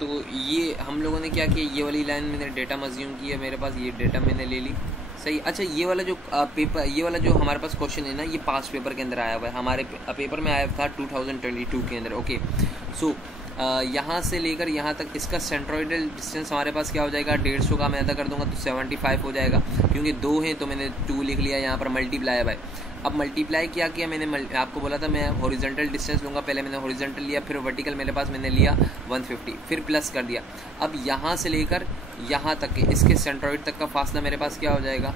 तो ये हम लोगों ने क्या किया, ये वाली लाइन मैंने डेटा मज्यूम किया, मेरे पास ये डेटा मैंने ले ली, सही। अच्छा, ये वाला जो पेपर, ये वाला जो हमारे पास क्वेश्चन है ना, ये पास्ट पेपर के अंदर आया हुआ है, हमारे पेपर में आया था 2022 के अंदर। ओके, सो यहाँ से लेकर यहाँ तक इसका सेंट्रोइडल डिस्टेंस हमारे पास क्या हो जाएगा, 150 का मैं अदा कर दूंगा तो 75 हो जाएगा, क्योंकि 2 हैं तो मैंने 2 लिख लिया, यहाँ पर मल्टीप्लाई है भाई। अब मल्टीप्लाई क्या किया मैंने, आपको बोला था मैं हॉरिजॉन्टल डिस्टेंस लूँगा, पहले मैंने हॉरिजॉन्टल लिया, फिर वर्टिकल मेरे पास मैंने लिया 150, फिर प्लस कर दिया। अब यहाँ से लेकर यहाँ तक के इसके सेंट्रोइड तक का फासला मेरे पास क्या हो जाएगा,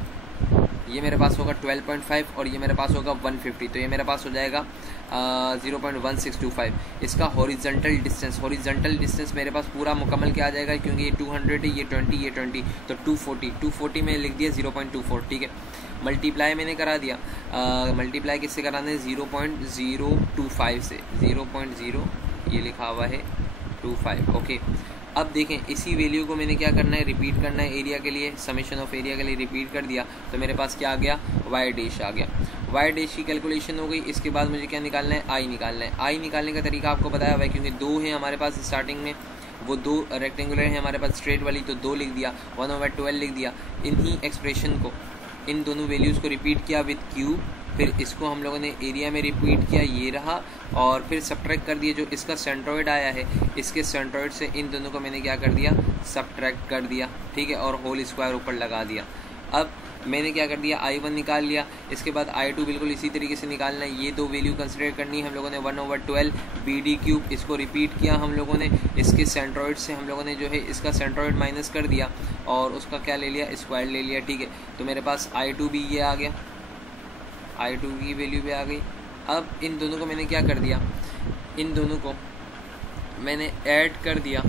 ये मेरे पास होगा 12.5 और ये मेरे पास होगा 150, तो ये मेरे पास हो जाएगा 0.1625। इसका हॉरिजॉन्टल डिस्टेंस मेरे पास पूरा मुकम्मल क्या आ जाएगा, क्योंकि ये 200 है, ये 20 तो 240 में लिख दिया 0.24, ठीक है। मल्टीप्लाई मैंने करा दिया, मल्टीप्लाई किससे कराना है, 0.025 से, 0.0 ये लिखा हुआ है 25। ओके, अब देखें इसी वैल्यू को मैंने क्या करना है, रिपीट करना है एरिया के लिए, समेशन ऑफ एरिया के लिए रिपीट कर दिया तो मेरे पास क्या आ गया, वाई डैश आ गया। वाई डैश की कैलकुलेशन हो गई। इसके बाद मुझे क्या निकालना है, आई निकालना है। आई निकालने का तरीका आपको बताया हुआ है, क्योंकि 2 हैं हमारे पास स्टार्टिंग में, वो 2 रेक्टेंगुलर हैं हमारे पास स्ट्रेट वाली, तो 2 लिख दिया, 1/12 लिख दिया। इन्हीं एक्सप्रेशन को, इन दोनों वैल्यूज़ को रिपीट किया विद क्यूब, फिर इसको हम लोगों ने एरिया में रिपीट किया, ये रहा, और फिर सब्ट्रैक्ट कर दिया जो इसका सेंट्रोइड आया है, इसके सेंट्रोइड से इन दोनों को मैंने क्या कर दिया, सब्ट्रैक्ट कर दिया, ठीक है, और होल स्क्वायर ऊपर लगा दिया। अब मैंने क्या कर दिया, I1 निकाल लिया। इसके बाद I2 बिल्कुल इसी तरीके से निकालना है, ये 2 वैल्यू कंसिडर करनी है हम लोगों ने, 1/12 BD क्यूब, इसको रिपीट किया हम लोगों ने, इसके सेंट्रोइड से हम लोगों ने जो है इसका सेंट्रोइड माइनस कर दिया और उसका क्या ले लिया, स्क्वायर ले लिया, ठीक है। तो मेरे पास I2 भी ये आ गया, I2 की वैल्यू भी आ गई। अब इन दोनों को मैंने क्या कर दिया, इन दोनों को मैंने ऐड कर दिया,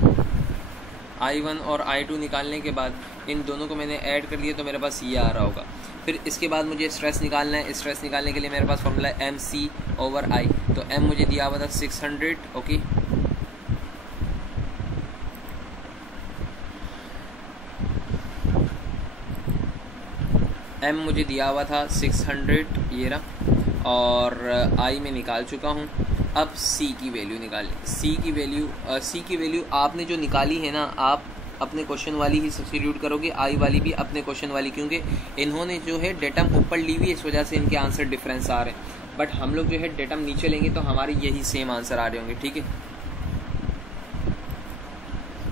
I1 और I2 निकालने के बाद इन दोनों को मैंने ऐड कर दिया तो मेरे पास ये आ रहा होगा। फिर इसके बाद मुझे स्ट्रेस निकालना है। स्ट्रेस निकालने के लिए मेरे पास फॉर्मूला है MC/I, तो M मुझे दिया हुआ था 600, ओके, M मुझे दिया हुआ था 600, ये रहा, और I में निकाल चुका हूँ। अब C की वैल्यू निकालें। C की वैल्यू आपने जो निकाली है ना, आप अपने क्वेश्चन वाली ही सब्स्टिट्यूट करोगे, I वाली भी अपने क्वेश्चन वाली, क्योंकि इन्होंने जो है डेटम ऊपर ली हुई है, इस वजह से इनके आंसर डिफरेंस आ रहे हैं, बट हम लोग जो है डेटम नीचे लेंगे तो हमारे यही सेम आंसर आ रहे होंगे, ठीक है।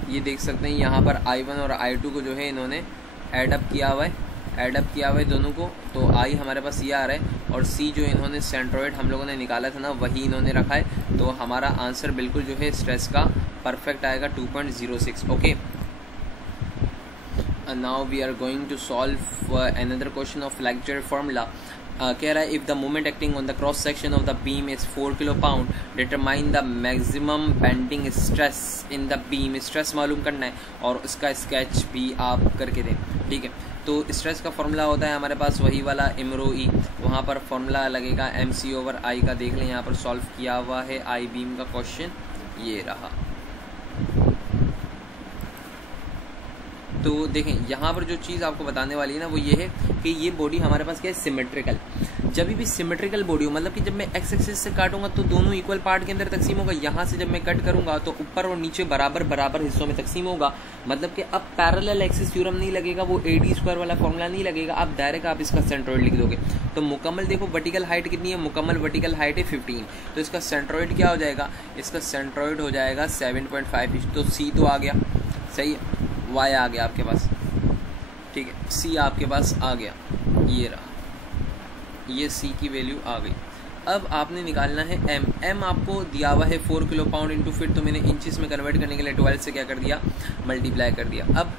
ये देख सकते हैं यहाँ पर I1 और I2 को जो है इन्होंने एडअप किया हुआ है, दोनों को, तो I हमारे पास ये आ रहा है और सी जो इन्होंने सेंट्रोइड हम लोगों ने निकाला था ना वही इन्होंने रखा है, तो हमारा आंसर बिल्कुल जो है स्ट्रेस का परफेक्ट आएगा 2.06। Okay, now we are going to solve another question of lecture formula. कह रहा है if the moment acting on the cross section of the beam is 4 kilo pound, determine the maximum bending stress in the beam. Stress मालूम करना है और उसका sketch भी आप करके दें, ठीक है। तो स्ट्रेस का फॉर्मूला होता है हमारे पास वही वाला इमरो ई, वहाँ पर फॉर्मूला लगेगा MC/I का। देख लें यहाँ पर सॉल्व किया हुआ है आई बीम का क्वेश्चन, ये रहा। तो देखें यहाँ पर जो चीज़ आपको बताने वाली है ना वो ये है कि ये बॉडी हमारे पास क्या है, सिमेट्रिकल। जब भी सिमेट्रिकल बॉडी हो, मतलब कि जब मैं एक्स एक्सिस से काटूंगा तो दोनों इक्वल पार्ट के अंदर तकसीम होगा। यहाँ से जब मैं कट करूंगा तो ऊपर और नीचे बराबर बराबर हिस्सों में तकसीम होगा। मतलब कि अब पैरेलल एक्सिस थ्योरम नहीं लगेगा, वो AD² वाला फॉर्मूला नहीं लगेगा, आप डायरेक्ट आप इसका सेंट्रोइड लिख दोगे। तो मुकम्मल देखो वर्टिकल हाइट कितनी है, मुकम्मल वर्टिकल हाइट है 15, तो इसका सेंट्रोइड क्या हो जाएगा, इसका सेंट्रोइड हो जाएगा 7.5 इंच। तो C तो आ गया, सही है, Y आ गया आपके पास, ठीक है, C आपके पास आ गया, ये रहा, ये C की वैल्यू आ गई। अब आपने निकालना है M आपको दिया हुआ है 4 किलो पाउंड इंटू फिट, तो मैंने इंचेस में कन्वर्ट करने के लिए 12 से क्या कर दिया, मल्टीप्लाई कर दिया। अब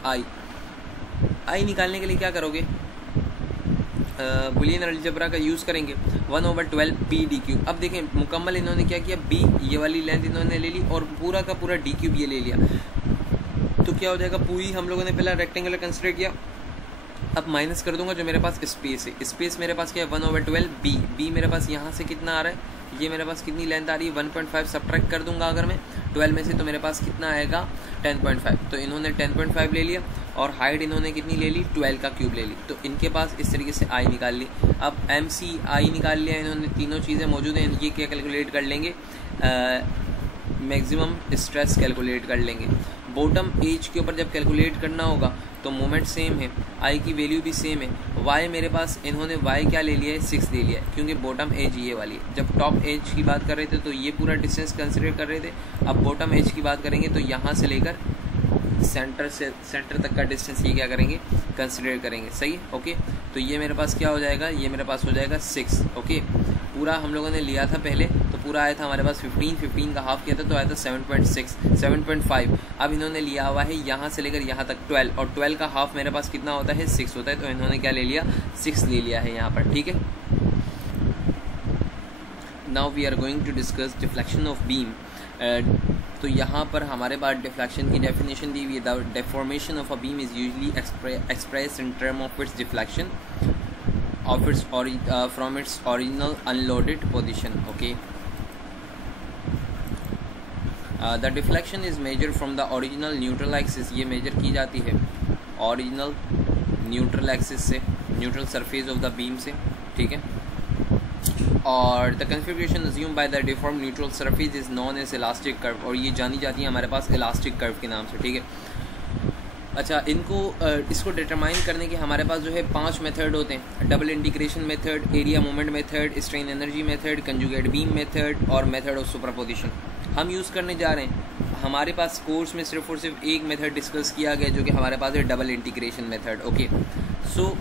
I निकालने के लिए क्या करोगे, बुलियन अलजेब्रा का यूज़ करेंगे, 1/12 PD³। अब देखें मुकम्मल इन्होंने क्या किया, B ये वाली लेंथ इन्होंने ले ली और पूरा का पूरा D³ ये ले लिया। तो क्या हो जाएगा, पूरी हम लोगों ने पहला रेक्टेंगुलर कंसिडर किया। अब माइनस कर दूंगा जो मेरे पास स्पेस है, स्पेस मेरे पास क्या है 1/12 B मेरे पास यहाँ से कितना आ रहा है, ये मेरे पास कितनी लेंथ आ रही है 1.5, सब्ट्रैक्ट कर दूंगा अगर मैं 12 में से, तो मेरे पास कितना आएगा 10.5। तो इन्होंने 10.5 ले लिया और हाइट इन्होंने कितनी ले ली, 12 का क्यूब ले ली। तो इनके पास इस तरीके से I निकाल ली। अब MC/I निकाल लिया इन्होंने, तीनों चीज़ें मौजूद हैं। ये क्या कैलकुलेट कर लेंगे, मैक्सिमम स्ट्रेस कैलकुलेट कर लेंगे। बॉटम एज के ऊपर जब कैलकुलेट करना होगा तो मोमेंट सेम है, I की वैल्यू भी सेम है। Y मेरे पास इन्होंने Y क्या ले लिया है, 6 ले लिया है, क्योंकि बॉटम एज ये वाली है। जब टॉप एज की बात कर रहे थे तो ये पूरा डिस्टेंस कंसिडर कर रहे थे, अब बॉटम एज की बात करेंगे तो यहाँ से लेकर सेंटर तक का डिस्टेंस ये क्या करेंगे, कंसिडर करेंगे, सही है। ओके, तो ये मेरे पास क्या हो जाएगा, ये मेरे पास हो जाएगा 6। ओके, पूरा हम लोगों ने लिया था पहले तो पूरा आया था हमारे पास 15 का हाफ किया था तो आया था 7.6 7.5। अब इन्होंने लिया हुआ है यहाँ से लेकर यहाँ तक 12, और 12 का हाफ मेरे पास कितना होता है, 6 होता है। तो इन्होंने क्या ले लिया, 6 ले लिया है यहाँ पर, ठीक है। Now we are going to discuss deflection of beam. तो यहाँ पर हमारे पास डिफ्लेक्शन की डेफिनेशन दी हुई है, the deformation of a beam is usually express in term of its deflection of its from its original unloaded position. Okay, the deflection is measured from the original neutral axis. ये measure की जाती है original neutral axis से, neutral surface of the beam से, ठीक है। और the configuration assumed by the deformed neutral surface is known as elastic curve, और ये जानी जाती है हमारे पास elastic curve के नाम से, ठीक है। अच्छा, इसको डिटरमाइन करने के हमारे पास जो है 5 मेथड होते हैं, double integration method, area moment method, strain energy method, conjugate beam method और मेथड ऑफ सुपरपोजिशन हम यूज़ करने जा रहे हैं। हमारे पास कोर्स में सिर्फ और सिर्फ एक मेथड डिस्कस किया गया जो कि हमारे पास है डबल इंटीग्रेशन मेथड। ओके, सो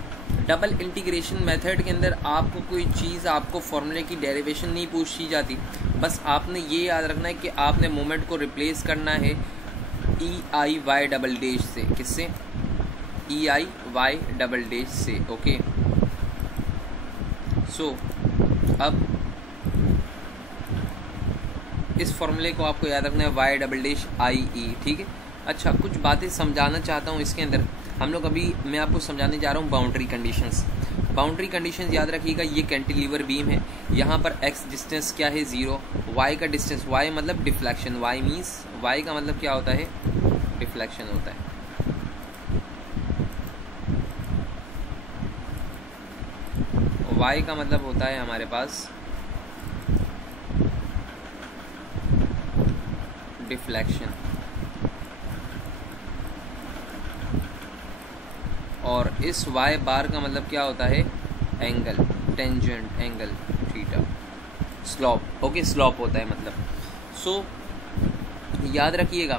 डबल इंटीग्रेशन मेथड के अंदर आपको कोई चीज़, आपको फॉर्मूले की डेरिवेशन नहीं पूछी जाती, बस आपने ये याद रखना है कि आपने मोमेंट को रिप्लेस करना है EIY डबल डैश से, किससे, EIY डबल डैश से। ओके, सो अब इस फॉर्मूले को आपको याद रखना है Y डबल डैश IE, ठीक है। अच्छा, कुछ बातें समझाना चाहता हूँ इसके अंदर। हम लोग अभी मैं आपको समझाने जा रहा हूँ बाउंड्री कंडीशंस। बाउंड्री कंडीशंस याद रखिएगा, ये कैंटिलीवर बीम है, यहाँ पर x डिस्टेंस क्या है 0, y का डिस्टेंस, y मतलब डिफ्लेक्शन, y मीन्स, y का मतलब क्या होता है, डिफ्लेक्शन होता है। y का मतलब होता है हमारे पास डिफ्लेक्शन, और इस y बार का मतलब क्या होता है, angle, tangent angle theta, slope. Okay, slope होता है मतलब। सो याद रखिएगा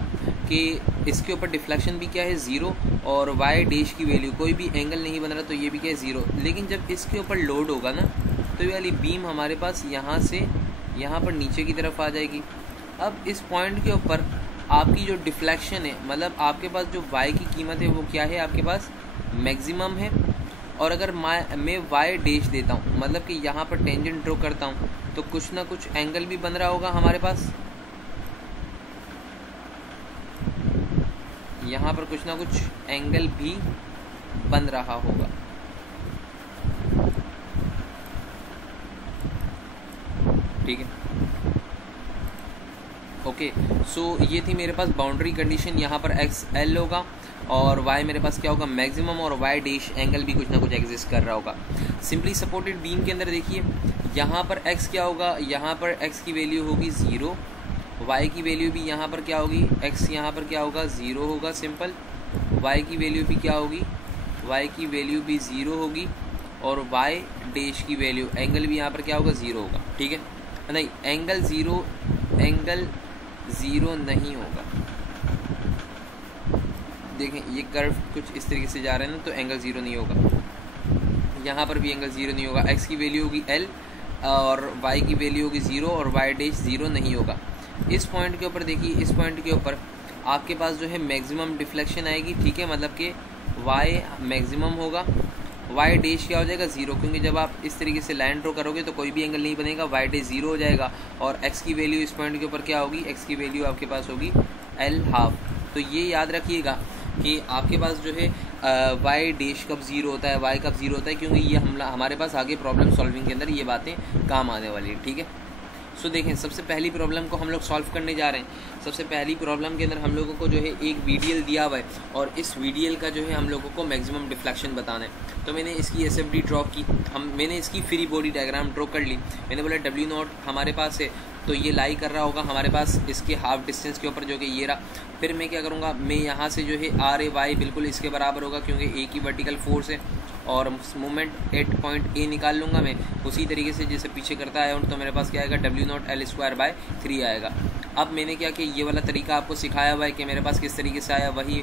कि इसके ऊपर डिफ्लेक्शन भी क्या है 0, और y डैश की वैल्यू, कोई भी एंगल नहीं बन रहा तो ये भी क्या है 0। लेकिन जब इसके ऊपर लोड होगा ना, तो ये वाली बीम हमारे पास यहाँ से यहाँ पर नीचे की तरफ आ जाएगी। अब इस पॉइंट के ऊपर आपकी जो डिफ्लेक्शन है, मतलब आपके पास जो y की कीमत है वो क्या है, आपके पास मैक्सिमम है। और अगर मैं y डैश देता हूँ, मतलब कि यहाँ पर टेंजेंट ड्रॉ करता हूँ, तो कुछ ना कुछ एंगल भी बन रहा होगा हमारे पास, यहाँ पर कुछ ना कुछ एंगल भी बन रहा होगा। ठीक है, ओके। सो ये थी मेरे पास बाउंड्री कंडीशन। यहाँ पर एक्स एल होगा और y मेरे पास क्या होगा, मैक्सिमम, और y डैश एंगल भी कुछ ना कुछ एग्जिस्ट कर रहा होगा। सिंपली सपोर्टेड बीम के अंदर देखिए यहाँ पर x क्या होगा, यहाँ पर x की वैल्यू होगी 0, y की वैल्यू भी यहाँ पर क्या होगी, x यहाँ पर क्या होगा 0 होगा सिंपल, y की वैल्यू भी क्या होगी, y की वैल्यू भी 0 होगी, और y डैश की वैल्यू एंगल भी यहाँ पर क्या होगा 0 होगा। ठीक है, नहीं एंगल ज़ीरो नहीं होगा। देखें ये कर्व कुछ इस तरीके से जा रहे हैं ना, तो एंगल 0 नहीं होगा। यहाँ पर भी एंगल 0 नहीं होगा। x की वैल्यू होगी l और y की वैल्यू होगी 0 और y डैश 0 नहीं होगा। इस पॉइंट के ऊपर देखिए, इस पॉइंट के ऊपर आपके पास जो है मैक्सिमम डिफ्लेक्शन आएगी। ठीक है, मतलब कि y मैक्सिमम होगा, y डैश क्या हो जाएगा 0, क्योंकि जब आप इस तरीके से लाइन ड्रॉ करोगे तो कोई भी एंगल नहीं बनेगा, y डैश 0 हो जाएगा। और x की वैल्यू इस पॉइंट के ऊपर क्या होगी, x की वैल्यू आपके पास होगी l हाफ। तो ये याद रखिएगा कि आपके पास जो है y डैश कब 0 होता है, y कब 0 होता है, क्योंकि ये हमारे पास आगे प्रॉब्लम सॉल्विंग के अंदर ये बातें काम आने वाली है। ठीक है, सो देखें सबसे पहली प्रॉब्लम को हम लोग सॉल्व करने जा रहे हैं। सबसे पहली प्रॉब्लम के अंदर हम लोगों को जो है एक VDL दिया हुआ है और इस VDL का जो है हम लोगों को मैक्सिमम डिफ्लेक्शन बताना है। तो मैंने इसकी SFD ड्रॉ की, मैंने इसकी फ्री बॉडी डायग्राम ड्रॉ कर ली। मैंने बोला W0 हमारे पास है तो ये लाई कर रहा होगा हमारे पास इसके हाफ डिस्टेंस के ऊपर, जो कि ये रहा। फिर मैं क्या करूँगा, मैं यहाँ से जो है RAY बिल्कुल इसके बराबर होगा क्योंकि A की वर्टिकल फोर्स है, और मोमेंट एट पॉइंट A निकाल लूँगा मैं उसी तरीके से जैसे पीछे करता है। तो मेरे पास क्या आएगा, W0 L²/3 आएगा। अब मैंने क्या किया, ये वाला तरीका आपको सिखाया हुआ है कि मेरे पास किस तरीके से आया, वही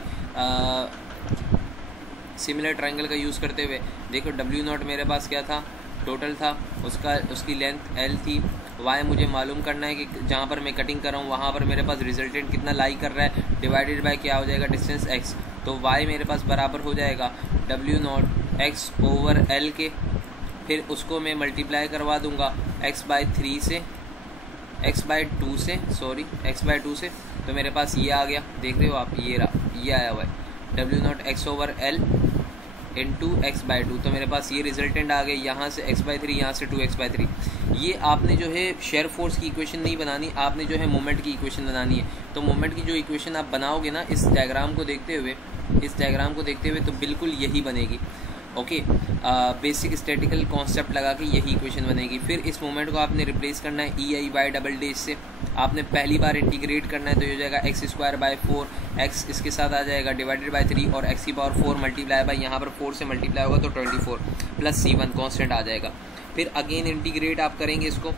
सिमिलर ट्रायंगल का यूज़ करते हुए। देखो W0 मेरे पास क्या था, टोटल था, उसकी लेंथ L थी। y मुझे मालूम करना है कि जहाँ पर मैं कटिंग कर रहा हूँ वहाँ पर मेरे पास रिजल्टेंट कितना लाई कर रहा है, डिवाइडेड बाय क्या हो जाएगा, डिस्टेंस x। तो y मेरे पास बराबर हो जाएगा W0 x/L के। फिर उसको मैं मल्टीप्लाई करवा दूंगा x/2 से, तो मेरे पास ये आ गया, देख रहे हो आप, ये रहा, ये आया हुआ है W0 x/L इंटू x/2। तो मेरे पास ये रिजल्टेंट आ गए, यहाँ से x/3, यहाँ से 2x/3। ये आपने जो है शेयर फोर्स की इक्वेशन नहीं बनानी, आपने जो है मोमेंट की इक्वेशन बनानी है। तो मोमेंट की जो इक्वेशन आप बनाओगे ना इस डायग्राम को देखते हुए, तो बिल्कुल यही बनेगी। ओके, बेसिक स्टैटिकल कॉन्सेप्ट लगा के यही इक्वेशन बनेगी। फिर इस मोमेंट को आपने रिप्लेस करना है EIY डबल डैश से। आपने पहली बार इंटीग्रेट करना है तो ये हो जाएगा x²/4, x इसके साथ आ जाएगा डिवाइडेड बाय 3 और x की पावर 4 मल्टीप्लाई बाय, यहाँ पर 4 से मल्टीप्लाई होगा तो 24 प्लस C1 कॉन्स्टेंट आ जाएगा। फिर अगेन इंटीग्रेट आप करेंगे इसको,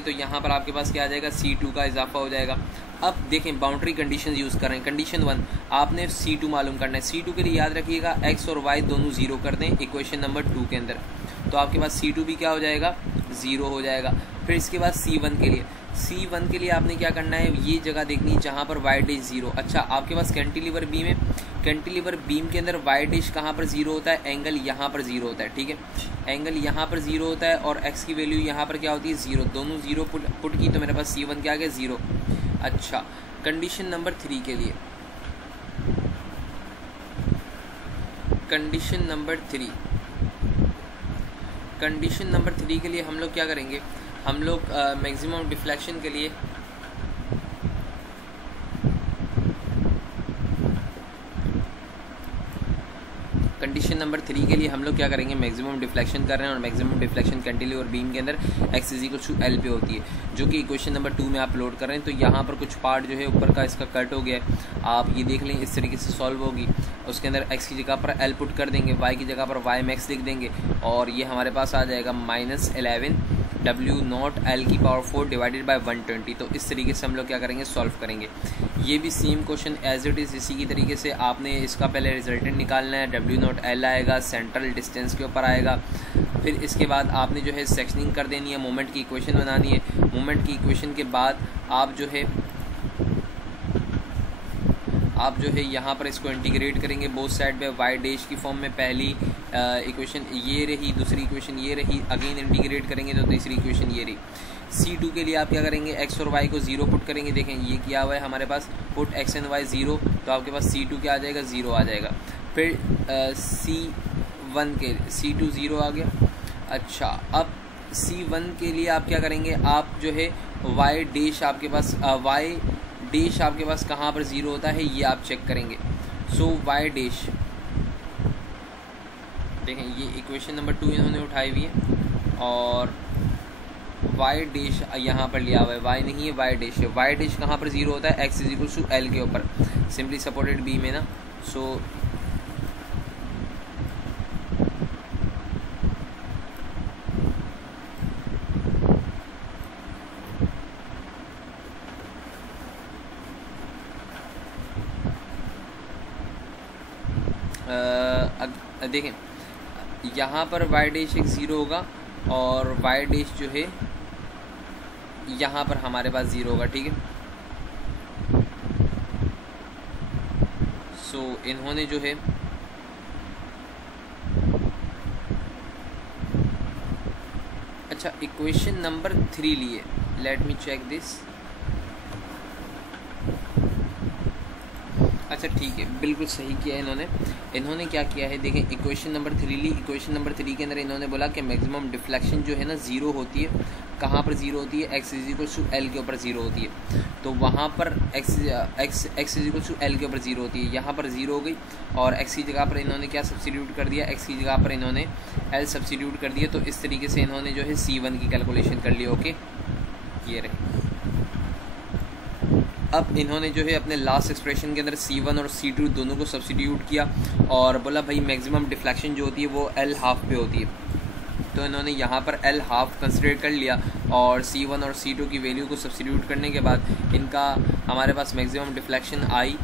तो यहाँ पर आपके पास क्या आ जाएगा, C2 का इजाफा हो जाएगा। अब देखें बाउंड्री कंडीशन यूज़ कर रहे हैं। कंडीशन 1 आपने C2 मालूम करना है। C2 के लिए याद रखिएगा x और y दोनों 0 कर दें इक्वेशन नंबर 2 के अंदर, तो आपके पास C2 भी क्या हो जाएगा, 0 हो जाएगा। फिर इसके बाद C1 के लिए आपने क्या करना है, ये जगह देखनी है जहाँ पर y डैश 0। अच्छा, आपके पास कैंटिलीवर बीम है, कैंटिलीवर बीम के अंदर y डैश कहाँ पर 0 होता है, एंगल यहाँ पर 0 होता है। ठीक है, एंगल यहाँ पर 0 होता है और x की वैल्यू यहाँ पर क्या होती है, 0। दोनों 0 पुट की, तो मेरे पास C1 क्या आ गया, 0। अच्छा, कंडीशन नंबर 3 के लिए, कंडीशन नंबर 3 के लिए हम लोग क्या करेंगे, हम लोग मैक्सिमम डिफ्लेक्शन के लिए कंडीशन नंबर 3 के लिए हम लोग क्या करेंगे, मैक्सिमम डिफ्लेक्शन कर रहे हैं और मैक्सिमम डिफ्लेक्शन कैंटिलीवर बीम के अंदर x = L पे होती है, जो कि इक्वेशन नंबर 2 में आप लोड कर रहे हैं। तो यहाँ पर कुछ पार्ट जो है ऊपर का इसका कट हो गया है, आप ये देख लें, इस तरीके से सॉल्व होगी। उसके अंदर x की जगह पर L पुट कर देंगे, y की जगह पर y मैक्स लिख देंगे और ये हमारे पास आ जाएगा -11 W0L की पावर 4 डिवाइडेड बाय 120। तो इस तरीके से हम लोग क्या करेंगे, सॉल्व करेंगे। ये भी same question as it is इसी की तरीके से आपने इसका पहले रिजल्टेंट निकालना है। W0L आएगा, सेंट्रल डिस्टेंस के ऊपर आएगा, फिर इसके बाद आपने जो है सेक्शनिंग कर देनी है, मोमेंट की इक्वेशन बनानी है। मोमेंट की इक्वेशन के बाद आप जो है यहाँ पर इसको इंटीग्रेट करेंगे बोथ साइड पे वाई डैश की फॉर्म में। पहली इक्वेशन ये रही, दूसरी इक्वेशन ये रही, अगेन इंटीग्रेट करेंगे तो तीसरी इक्वेशन ये रही। C2 के लिए आप क्या करेंगे, x और y को 0 पुट करेंगे। देखें ये किया हुआ है हमारे पास, पुट x एंड y 0, तो आपके पास C2 क्या आ जाएगा, 0 आ जाएगा। फिर C1 के C2 0 आ गया। अच्छा, अब C1 के लिए आप क्या करेंगे, आप जो है y डैश आपके पास कहाँ पर 0 होता है ये आप चेक करेंगे। सो y डैश, देखें ये इक्वेशन नंबर 2 इन्होंने उठाई हुई है और y डैश यहाँ पर लिया हुआ है, y नहीं है y डैश है। y डैश कहाँ पर 0 होता है, x इक्वल टू l के ऊपर, सिंपली सपोर्टेड बीम है ना। सो देखें यहाँ पर y डैश एक 0 होगा और y डैश जो है यहाँ पर हमारे पास 0 होगा, ठीक है। सो इन्होंने जो है अच्छा इक्वेशन नंबर 3 लिए, लेट मी चेक दिस। अच्छा ठीक है, बिल्कुल सही किया इन्होंने क्या किया है, देखें इक्वेशन नंबर 3 ली। इक्वेशन नंबर 3 के अंदर इन्होंने बोला कि मैक्सिमम डिफ्लेक्शन जो है ना 0 होती है। कहाँ पर 0 होती है, x इक्वल टू l के ऊपर 0 होती है। तो वहाँ पर x इक्वल टू l के ऊपर 0 होती है, यहाँ पर 0 हो गई और x की जगह पर इन्होंने क्या सब्स्टिट्यूट कर दिया, x की जगह पर इन्होंने l सब्स्टिट्यूट कर दिया। तो इस तरीके से इन्होंने जो है C1 की कैलकुलेशन कर ली। ओके, ये रहे। अब इन्होंने जो है अपने लास्ट एक्सप्रेशन के अंदर C1 और C2 दोनों को सब्स्टिट्यूट किया और बोला भाई मैक्सिमम डिफ्लेक्शन जो होती है वो L हाफ पे होती है। तो इन्होंने यहाँ पर L हाफ कंसिडर कर लिया और C1 और C2 की वैल्यू को सब्स्टिट्यूट करने के बाद इनका हमारे पास मैक्सिमम डिफ्लेक्शन आई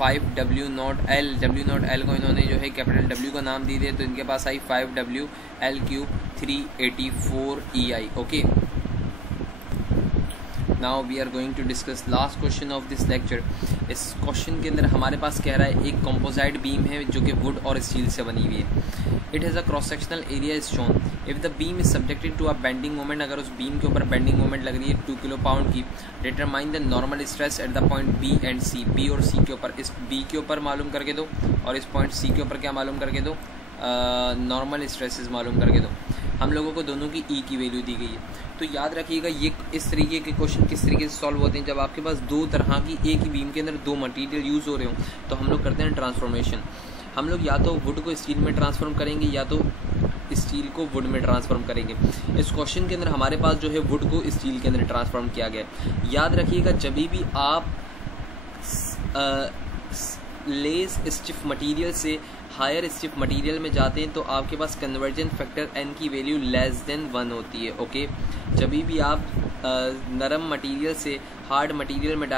5W0L। W0L को इन्होंने जो है कैपिटल W का नाम दी दिया, तो इनके पास आई 5WL³ 384 EI। Okay, now we are going to discuss last question of this lecture. इस क्वेश्चन के अंदर हमारे पास कह रहा है एक कंपोजिट बीम है जो कि वुड और स्टील से बनी हुई है। It has a cross sectional area is shown. If the beam is subjected to a bending moment, अगर उस बीम के ऊपर बेंडिंग मोमेंट लग रही है 2 किलो पाउंड की, determine the normal stress at the point B and C. B और C के ऊपर, इस बी के ऊपर मालूम करके दो और इस पॉइंट सी के ऊपर क्या मालूम करके दो, नॉर्मल स्ट्रेसेस मालूम करके दो। हम लोगों को दोनों की ई की वैल्यू दी गई है। तो याद रखिएगा ये इस तरीके के क्वेश्चन किस तरीके से सॉल्व होते हैं, जब आपके पास दो तरह की एक ही बीम के अंदर दो मटेरियल यूज़ हो रहे हो तो हम लोग करते हैं ट्रांसफॉर्मेशन। हम लोग या तो वुड को स्टील में ट्रांसफॉर्म करेंगे या तो स्टील को वुड में ट्रांसफॉर्म करेंगे। इस क्वेश्चन के अंदर हमारे पास जो है वुड को स्टील के अंदर ट्रांसफॉर्म किया गया है। याद रखिएगा जब भी आप लेस स्टिफ मटेरियल से हायर स्टिफ मटेरियल में जाते हैं तो आपके पास कन्वर्जन फैक्टर n की वैल्यू लेस देन 1 होती है। ओके, जब भी आप नरम मटेरियल से हार्ड मटेरियल में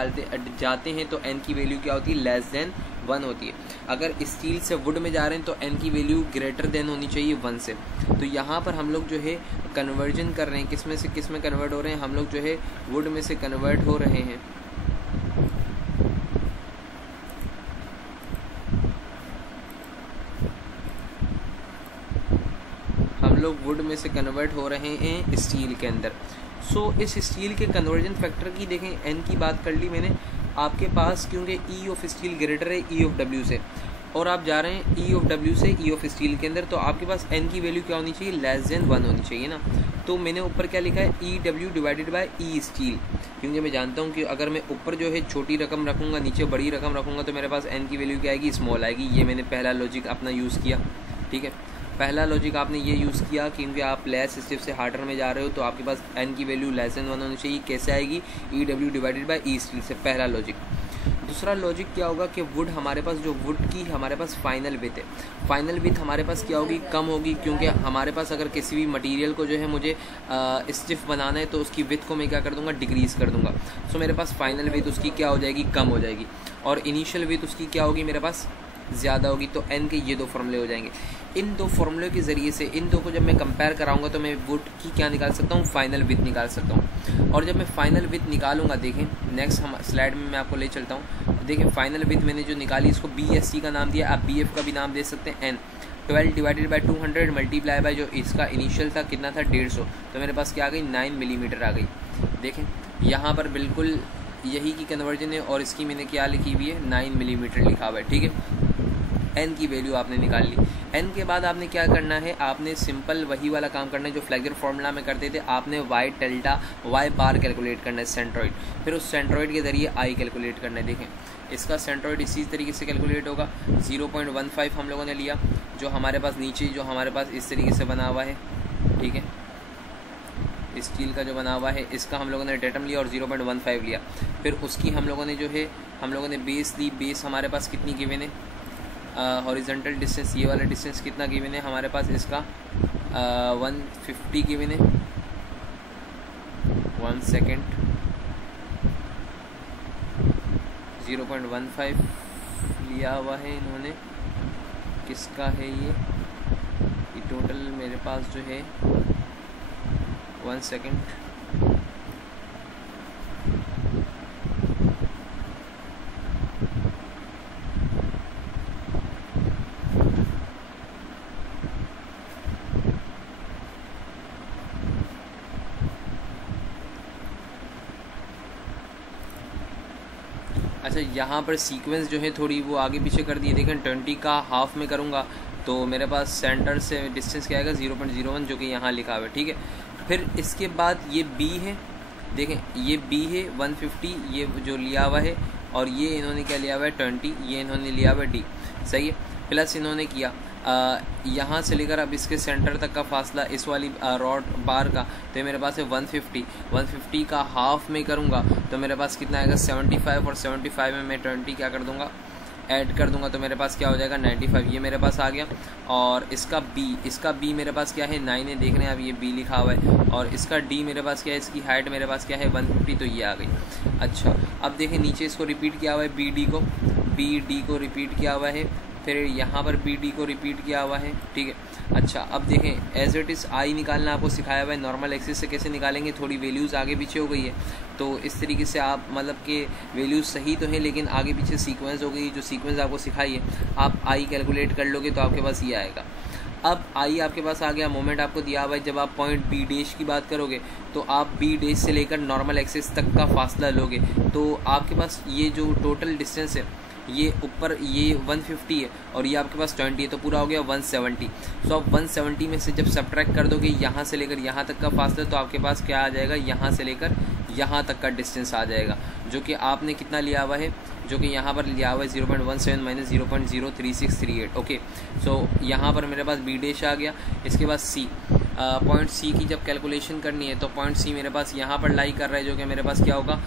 जाते हैं तो n की वैल्यू क्या होती है, लेस देन 1 होती है। अगर स्टील से वुड में जा रहे हैं तो n की वैल्यू ग्रेटर देन होनी चाहिए 1 से। तो यहाँ पर हम लोग जो है कन्वर्जन कर रहे हैं, किस में से किस में कन्वर्ट हो रहे हैं, हम लोग जो है वुड में से कन्वर्ट हो रहे हैं। लोग वुड में से कन्वर्ट हो रहे हैं स्टील के अंदर। सो इस स्टील के कन्वर्जन फैक्टर की देखें n की बात कर ली मैंने आपके पास, क्योंकि E ऑफ स्टील ग्रेटर है E ऑफ W से और आप जा रहे हैं E ऑफ W से E ऑफ स्टील के अंदर, तो आपके पास n की वैल्यू क्या होनी चाहिए, लेस देन 1 होनी चाहिए ना। तो मैंने ऊपर क्या लिखा है, EW divided by E steel, क्योंकि मैं जानता हूँ कि अगर मैं ऊपर जो है छोटी रकम रखूँगा नीचे बड़ी रकम रखूँगा तो मेरे पास n की वैल्यू क्या आएगी, स्मॉल आएगी। ये मैंने पहला लॉजिक अपना यूज़ किया, ठीक है। पहला लॉजिक आपने ये यूज़ किया क्योंकि आप लेस स्टिफ से हार्डर में जा रहे हो तो आपके पास n की वैल्यू लेस देन 1 होनी चाहिए। कैसे आएगी, EW divided by E steel से, पहला लॉजिक। दूसरा लॉजिक क्या होगा कि वुड हमारे पास जो वुड की हमारे पास फाइनल विथ है, फाइनल विथ हमारे पास क्या होगी, कम होगी, क्योंकि हमारे पास अगर किसी भी मटेरियल को जो है मुझे स्टिफ बनाना है तो उसकी विथ को मैं क्या कर दूंगा, डिक्रीज़ कर दूंगा। सो मेरे पास फाइनल विथ उसकी क्या हो जाएगी, कम हो जाएगी, और इनिशियल विथ उसकी क्या होगी मेरे पास, ज़्यादा होगी। तो एन के ये दो फॉर्मूले हो जाएंगे। इन दो फॉर्मूले के ज़रिए से इन दो को जब मैं कंपेयर कराऊंगा तो मैं वुड की क्या निकाल सकता हूँ, फाइनल विथ निकाल सकता हूँ। और जब मैं फाइनल विथ निकालूंगा, देखें नेक्स्ट हम स्लाइड में मैं आपको ले चलता हूँ। देखें फाइनल विथ मैंने जो निकाली इसको BSC का नाम दिया, आप BF का भी नाम दे सकते हैं। N 12 divided by 200 multiply by जो इसका इनिशियल था कितना था, 150, तो मेरे पास क्या आ गई, 9 मिलीमीटर आ गई। देखें यहाँ पर बिल्कुल यही की कन्वर्जन है और इसकी मैंने क्या लिखी हुई है, 9 मिलीमीटर लिखा हुआ है। ठीक है, एन की वैल्यू आपने निकाल ली। एन के बाद आपने क्या करना है, आपने सिंपल वही वाला काम करना है जो फ्लेगर फार्मूला में करते थे। आपने वाई डेल्टा वाई बार कैलकुलेट करना है सेंट्रॉइड, फिर उस सेंट्रॉइड के ज़रिए आई कैलकुलेट करना है। देखें इसका सेंट्रॉइड इसी तरीके से कैलकुलेट होगा। 0.15 हम लोगों ने लिया, जो हमारे पास नीचे जो हमारे पास इस तरीके से बना हुआ है, ठीक है, स्टील का जो बना हुआ है इसका हम लोगों ने डेटम लिया और 0.15 लिया। फिर उसकी हम लोगों ने जो है हम लोगों ने बेस ली। बेस हमारे पास कितनी गिवन है, हॉरिजॉन्टल डिस्टेंस ये वाला डिस्टेंस कितना गिवन है हमारे पास, इसका 150 गिवन है। 1 सेकेंड, 0.15 लिया हुआ है इन्होंने, किसका है ये टोटल मेरे पास जो है 1 सेकेंड, अच्छा यहाँ पर सीक्वेंस जो है थोड़ी वो आगे पीछे कर दिए। देखें 20 का हाफ में करूँगा तो मेरे पास सेंटर से डिस्टेंस क्या आएगा, 0.01, जो कि यहाँ लिखा हुआ है। ठीक है, फिर इसके बाद ये B है, देखें ये B है 150 ये जो लिया हुआ है, और ये इन्होंने क्या लिया हुआ है 20, ये इन्होंने लिया हुआ है D, सही है। प्लस इन्होंने किया यहाँ से लेकर अब इसके सेंटर तक का फासला इस वाली रॉड बार का, तो मेरे पास है 150 का हाफ में करूँगा तो मेरे पास कितना आएगा 75, और 75 में मैं 20 क्या कर दूँगा, ऐड कर दूंगा, तो मेरे पास क्या हो जाएगा 95, ये मेरे पास आ गया। और इसका B मेरे पास क्या है 9 है, देख रहे हैं अब ये B लिखा हुआ है, और इसका D मेरे पास क्या है, इसकी हाइट मेरे पास क्या है 150, तो ये आ गई। अच्छा अब देखें नीचे इसको रिपीट किया हुआ है, BD को रिपीट किया हुआ है, फिर यहाँ पर BD को रिपीट किया हुआ है। ठीक है, अच्छा अब देखें एज इट इज़ आई निकालना आपको सिखाया हुआ है। नॉर्मल एक्सिस से कैसे निकालेंगे, थोड़ी वैल्यूज़ आगे पीछे हो गई है, तो इस तरीके से आप मतलब कि वैल्यूज़ सही तो है लेकिन आगे पीछे सीक्वेंस हो गई, जो सीक्वेंस आपको सिखाई है आप आई कैलकुलेट कर लोगे तो आपके पास ये आएगा। अब आई आपके पास आ गया, मोमेंट आपको दिया हुआ है। जब आप पॉइंट B डैश की बात करोगे तो आप B डैश से लेकर नॉर्मल एक्सिस तक का फासला लोगे, तो आपके पास ये जो टोटल डिस्टेंस है ये ऊपर ये 150 है और ये आपके पास 20 है, तो पूरा हो गया 170। सो आप 170 में से जब सब्ट्रैक्ट कर दोगे यहाँ से लेकर यहाँ तक का फासला, तो आपके पास क्या आ जाएगा, यहाँ से लेकर यहाँ तक का डिस्टेंस आ जाएगा, जो कि आपने कितना लिया हुआ है, जो कि यहाँ पर लिया हुआ है 0.17 माइनस 0.03638। ओके, सो यहाँ पर मेरे पास B डैश आ गया। इसके बाद C, पॉइंट C की जब कैलकुलेशन करनी है तो पॉइंट C मेरे पास यहाँ पर लाई कर रहा है, जो कि मेरे पास क्या होगा,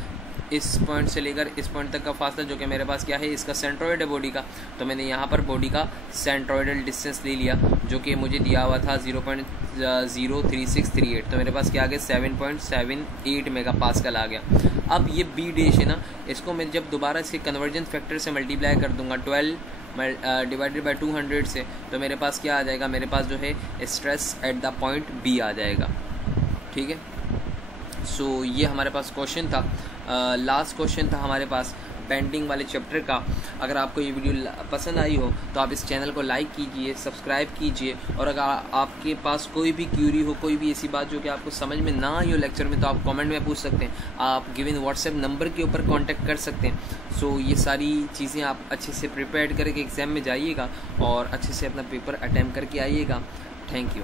इस पॉइंट से लेकर इस पॉइंट तक का फासला, जो कि मेरे पास क्या है, इसका सेंट्रोइड है बॉडी का, तो मैंने यहाँ पर बॉडी का सेंट्रोइडल डिस्टेंस ले लिया, जो कि मुझे दिया हुआ था 0.03638, तो मेरे पास क्या आ गया 7.78 मेगापास्कल आ गया। अब ये B डैश है ना, इसको मैं जब दोबारा इसके कन्वर्जन फैक्टर से मल्टीप्लाई कर दूंगा 12 डिवाइडेड बाई 200 से, तो मेरे पास क्या आ जाएगा, मेरे पास जो है stress at the point B आ जाएगा। ठीक है, सो ये हमारे पास क्वेश्चन था, लास्ट क्वेश्चन था हमारे पास बेंडिंग वाले चैप्टर का। अगर आपको ये वीडियो पसंद आई हो तो आप इस चैनल को लाइक कीजिए, सब्सक्राइब कीजिए, और अगर आपके पास कोई भी क्यूरी हो, कोई भी ऐसी बात जो कि आपको समझ में ना आई हो लेक्चर में, तो आप कमेंट में पूछ सकते हैं, आप गिवन व्हाट्सएप नंबर के ऊपर कांटेक्ट कर सकते हैं। सो ये सारी चीज़ें आप अच्छे से प्रिपेयर करके एग्ज़ाम में जाइएगा और अच्छे से अपना पेपर अटैम्प्ट करके आइएगा। Thank you.